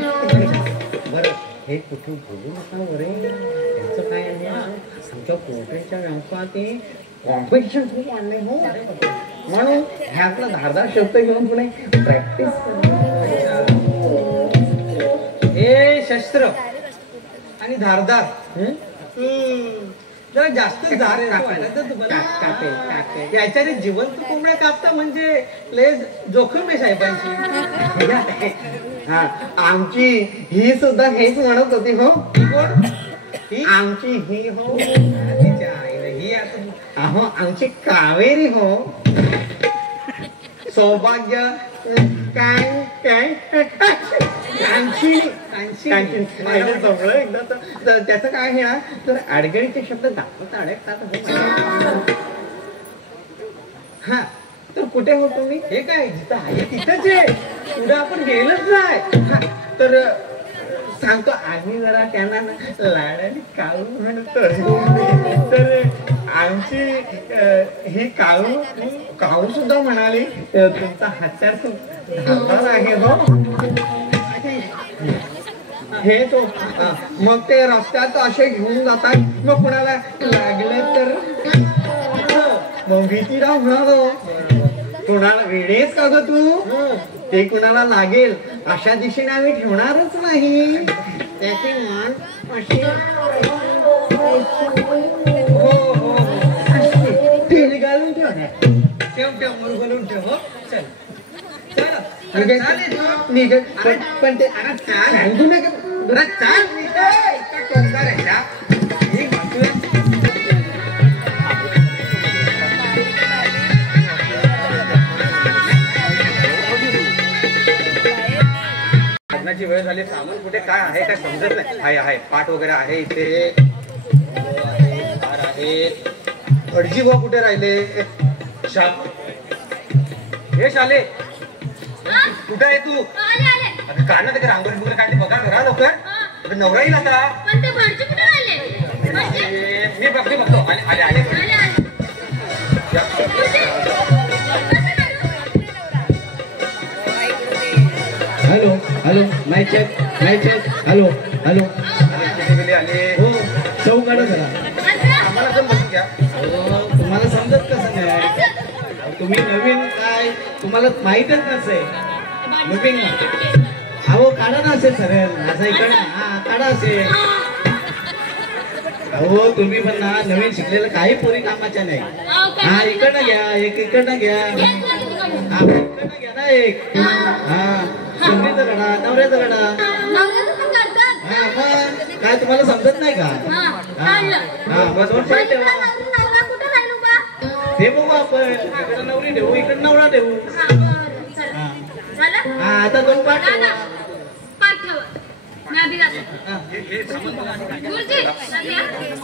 बरं हे कुठे बोलू नका बरे. त्याचं काय आहे ना, आमच्या पोल्ट्रीच्या व्यवसायात कॉम्पिटिशन खूप वाढले हो. म्हणून ह्यातला धारदार शब्द घेऊन पुढे प्रॅक्टिस. हे शस्त्र आणि धारदार. जरा जास्त धार वाटायचं तुम्हाला. याच्याने जिवंत कोंबड्या कापता म्हणजे लय जोखीम आहे साहेबांची. हा, आमची ही सुद्धा हेच म्हणत होती हो. आमची ही हो. तिच्या आईला ही आता अहो आमची कावेरी हो. सौभाग्य काय काय कांची एकदा तर त्याचं काय हे ना तर अडगळीचे शब्द दाखवता अडकतात. हा तर कुठे हो तुम्ही? हे काय जिथं आहे तिथंच आहे, पुढे आपण गेलोच नाही. हा, तर सांगतो आम्ही जरा त्यांना लाडाने काळू म्हणतो. तर आमची ही काळू सुद्धा म्हणाली तुमचा हत्यार खूप धारदार आहे हो. हे तो मग ते रस्त्यात असे घेऊन जातात. मग कुणाला लागले तर मग भीतीला म्हणालो कुणाला वेळेस का ग तू? ते कुणाला लागेल अशा दिशेने आम्ही ठेवणारच नाही. त्याची मान अशी घालून ठेव ठेव मुरगलून ठेव. हो चल पण ते सांगू नका. चाल लग्नाची वेळ झाली. सामान कुठे काय आहे काय समजत नाही. आहे पाठ वगैरे आहे इथे. अडजी भाऊ कुठे राहिले? हे शाले कुठे आहे तू? कानात रांगोळी वगैरे काढली बघा घरा लवकर. नवरा येईल आता. मी बघतो आले. Hello hello mic check hello hello आले हो चौ काढा जरा. आम्हाला पण बघून घ्या. तुम्हाला समजत कसं काय? तुम्ही नवीन काय तुम्हाला माहीतच नसेल. नवीन अहो काढा ना असेल सरळ माझा इकडं. हा काढा असेल. अहो तुम्ही पण ना नवीन शिकलेलं काही पोरी कामाच्या नाही. हा इकडनं घ्या एक इकडनं घ्या. हा इकडनं घ्या ना एक. हा सुंदरीचा कडा नवऱ्याचा कडा. हा मग काय तुम्हाला समजत नाही का? हा बस ठेवा. ते बघू आपण इकडे नवरी ठेवू इकडे नवरा ठेवू. हा आता दोन पाठ ठेवा.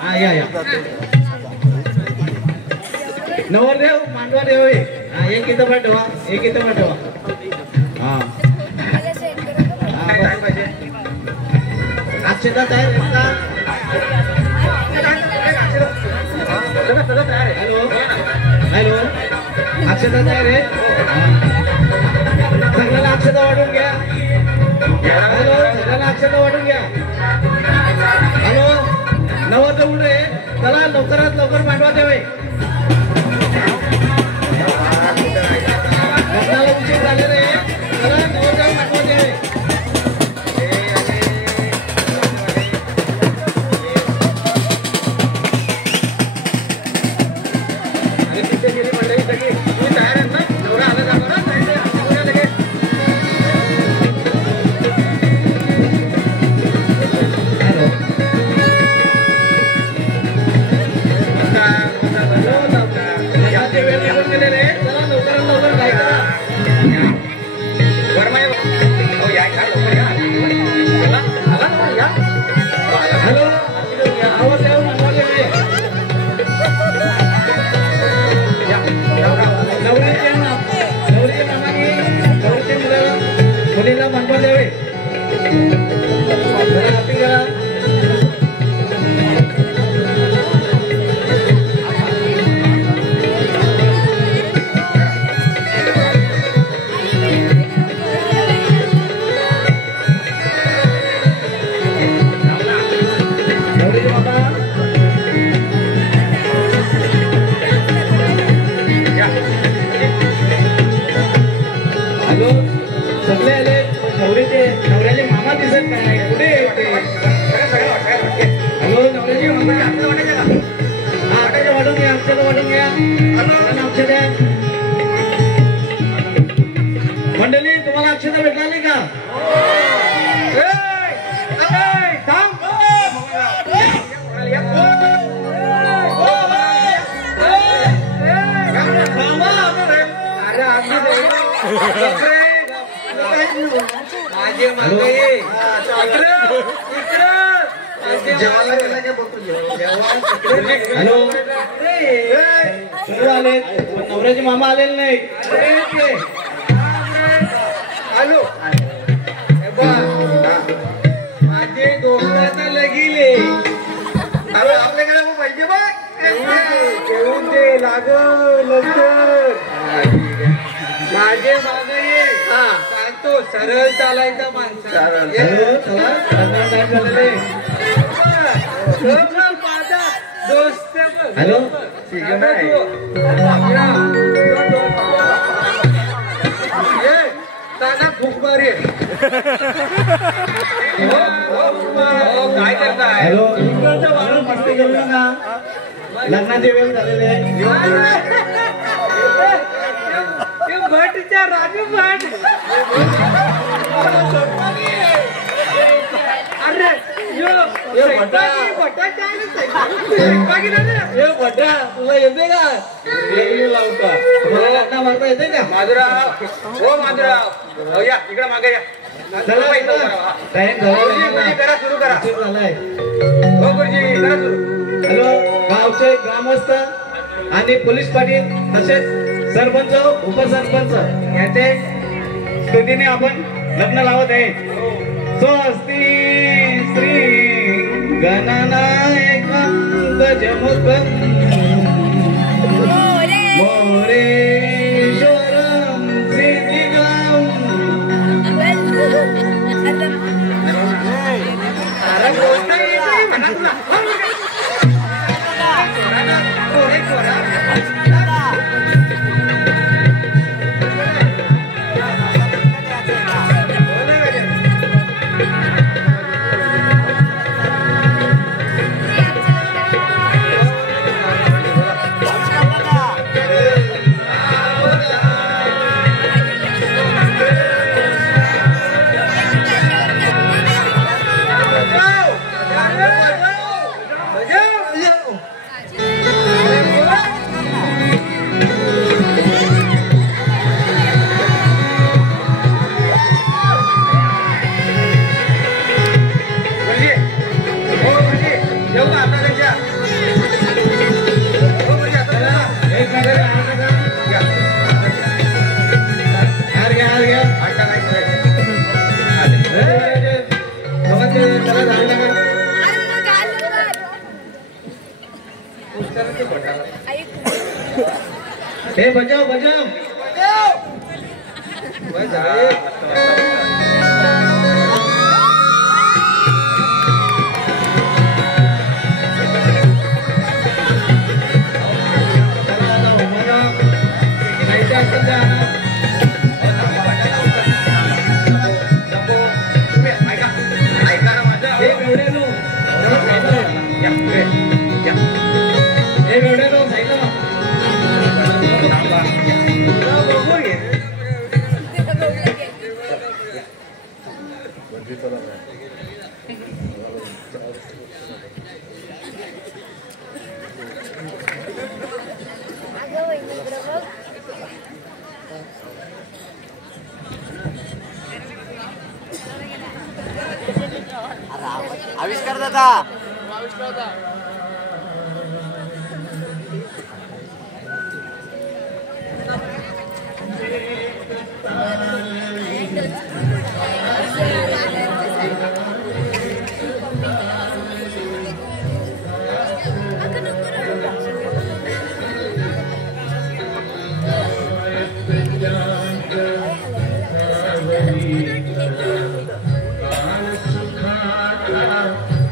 हा या नवरदेव मांडवा देव. हा एक इथं पाठ ठेवा एक इथं पाठ ठेवा. हा अक्षता तयार हॅलो हॅलो अक्षता तयार आहे. सगळ्याला अक्षता वाढून घ्या. हॅलो सगळ्याला अक्षता वाढून घ्या. हॅलो नवरदेव उठे चला लवकरात लवकर मांडवा द्यावे. लग्नाला उशीर झालेला आहे. चला नवरदेव मांडवा द्यावे. सगळे आले नवऱ्याचे मामा दिसत नाही कुठे वाढून घ्या अक्षर वाढून घ्या मंडळी तुम्हाला अक्षता भेटली का माझे हॅलो आले नवऱ्याचे मामा आलेले नाही हॅलो माझे दोस्तांना लगीले आपल्याकडे पाहिजे बघ घेऊन दे लाग लवकर माझे मागे ये सांगतो सरळ चालायचा माणसा दोस्त हॅलो ताना खूप भारी आहे काय करताय हॅलो मस्ती करू नका लग्नाचे वेळ झालेले भटच्या राजू भट अरे भटा तुला येते का लावता तुम्हाला लग्न मारता येते का माधुराव हो माधुराव या इकडे मागे या करा सुरू करा झालाय हो गुरुजी करा सुरू हॅलो गावचे ग्रामस्थ आणि पोलीस पाटील तसेच सरपंच उपसरपंच याचे स्तुतीने आपण लग्न लावत आहे स्वस्ती श्री गणनायकं गजमुखं मोरेश्वरं सिद्धिदं हे बजाव बजाव आविष्कार दादा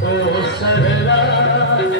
Oh,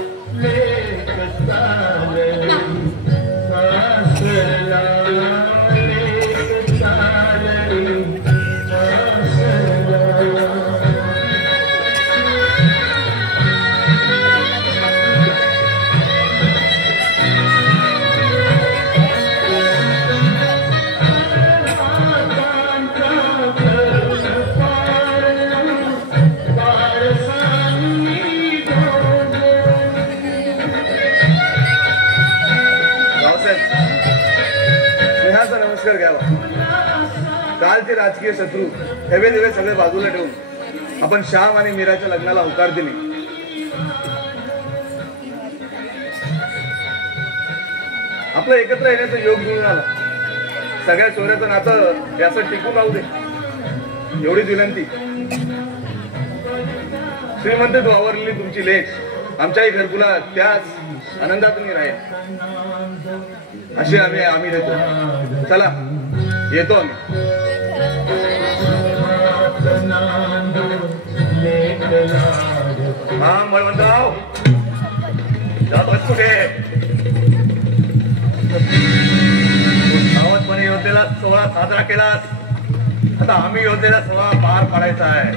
आमचे राजकीय शत्रू हेवे देवे सगळे बाजूला ठेवून आपण श्याम आणि मीराच्या लग्नाला होकार दिली. आपलं एकत्र येण्याचं योग जुळून आला. सगळ्या सोन्याचं नातं हे असं टिकून राहू दे एवढीच विनंती. श्रीमंत वावरलेली तुमची लेख आमच्याही घरकुला त्याच आनंदातून राहील अशी आम्ही देतो. चला येतो आम्ही. हा मळवंतराव जातोस कुठे? सावधपणे योजनेला सोहळा साजरा केलास, आता आम्ही योजनेला सोहळा पार पाडायचा आहे.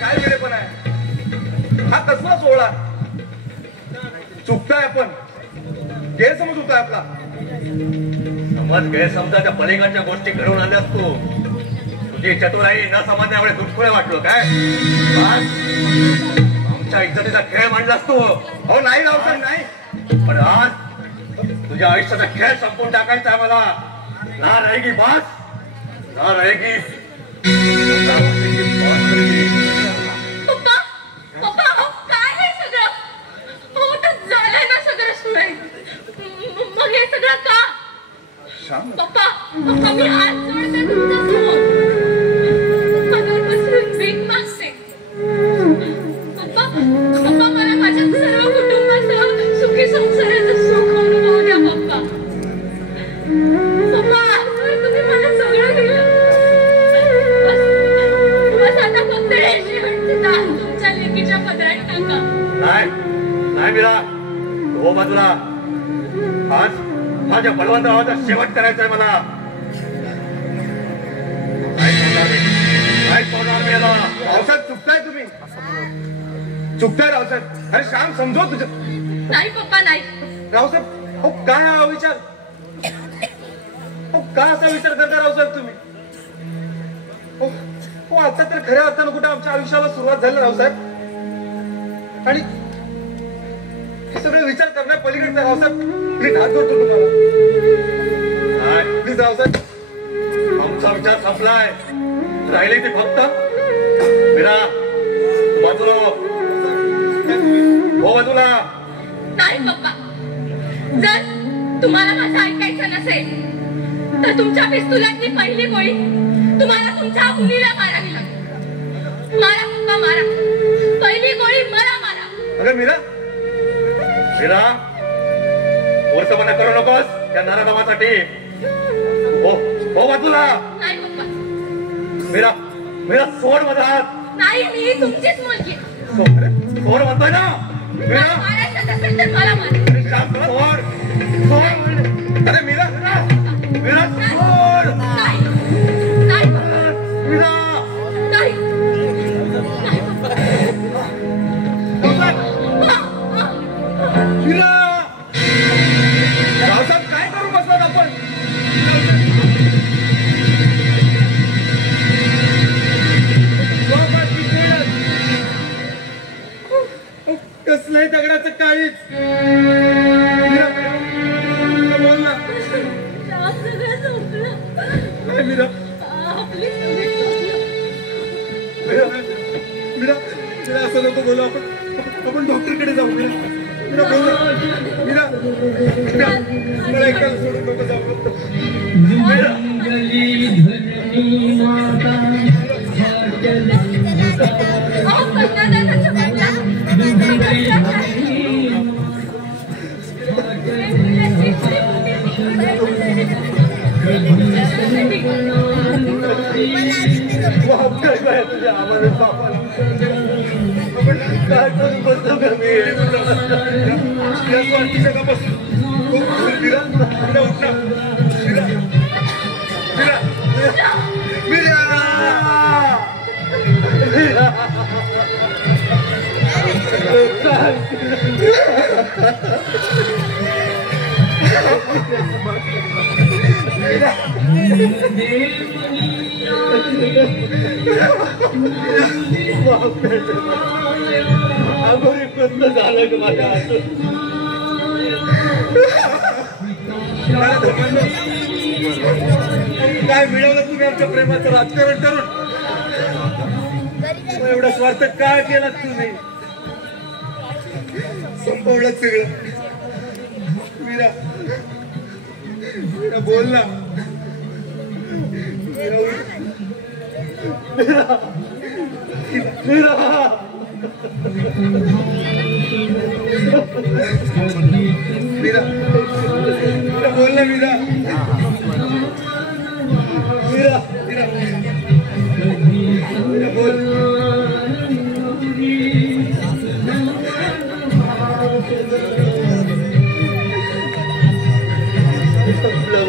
काय वेळे पण आहे हा कसला सोहळा? चुकताय आपण, गैरसमज होताय आपला. समज गैरसमजाच्या पलीकडच्या गोष्टी घडवून आल्यास तू. तुझी चतुराई न समजण्यामुळे दुःखोळे वाटलो काय? आमच्या इज्जतीचा खेळ मांडलास तू. अहो नाही रावसाहेब नाही, पण आज तुझ्या आयुष्याचा खेळ संपवून टाकायचा आहे मला. ना रहेगी बास, ना रहेगी पप्पा. पप्पा काय हे सगळं? हो तर झालंय ना सगळं सुरळीत. मग हे सगळं का? पप्पा पप्पा मी हात जोडते तुमच्यासमोर, पदावर बसून भीक मागते. पप्पा पप्पा मला माझ्या सर्व कुटुंबासह सुखी संसाराचं सुख अनुभव द्या पप्पा. पप्पा आजवर तुम्ही मला सगळं दिलं. बस आता फक्त हे शेवटचे दान तुमच्या लेकीच्या पदरात टाका. नाही नाही मीरा, हो बाजूला. आज माझ्या बलवंतरावाचा शेवट करायचा आहे मला. रावसाहेब चुकताय तुम्ही, चुकताय रावसाहेब. अरे श्याम समजव तुझं. नाही पप्पा नाही. रावसाहेब हो काय हा विचार? हो काय असा विचार करता रावसाहेब तुम्ही? हो आता तर खऱ्या अर्थानं कुठे आमच्या आयुष्याला सुरुवात झाली रावसाहेब. आणि हे सगळे विचार करण्या पलीकडचा रावसाहेब प्लीज हात जोडतो तुम्हाला. प्लीज रावसाहेब आमचा विचार संपलाय. राहिले ते फक्त मीरा बाजूला हो बाजूला. नाही पप्पा, जर तुम्हाला माझं ऐकायचं नसेल तर तुमच्या पिस्तुलातली पहिली गोळी तुम्हाला तुमच्या मुलीला मारावी लागेल. मारा पप्पा मारा, पहिली गोळी मला मारा. अरे मीरा मीरा वर्षपणा करू नकोस त्या नराधमासाठी. हो हो बाजूला. नाही पप्पा. मीरा मीरा सोड माझा हात. नाही मी तुमचीच मुलगी. सोड म्हणतोय ना. मीरा मारायचं असेल तर मला मारा. सोड सोड. अरे मीरा मीरा सोड. नाही नाही मीरा नाही नाही पप्पा. मीरा रावसाहेब काय करू बसलात आपण? कसलंही दगडाचं काळीच. बोल ना. सगळं संपलं. काय मीरा? आपली सगळी संपलं. मीरा मीरा मीरा असं नको बोलू. आपण डॉक्टरकडे जाऊ. मीरा बोल ना. मीरा मीरा मला एकट्याला सोडून नको जाऊ. तुझ्या आम्हाला बापाला काय करून बसतो का मी? आगोरी प्रश्न झालं का माझ्या हातून? काय मिळवलं तुम्ही आमच्या प्रेमाचं राजकारण करून? एवढा स्वार्थ काय केला तुम्ही? संपवलं सगळं. मीरा मीरा बोल ना. मीरा मीरा मीरा बोल ना. मीरा मीरा मीरा मीरा बोल. संपलं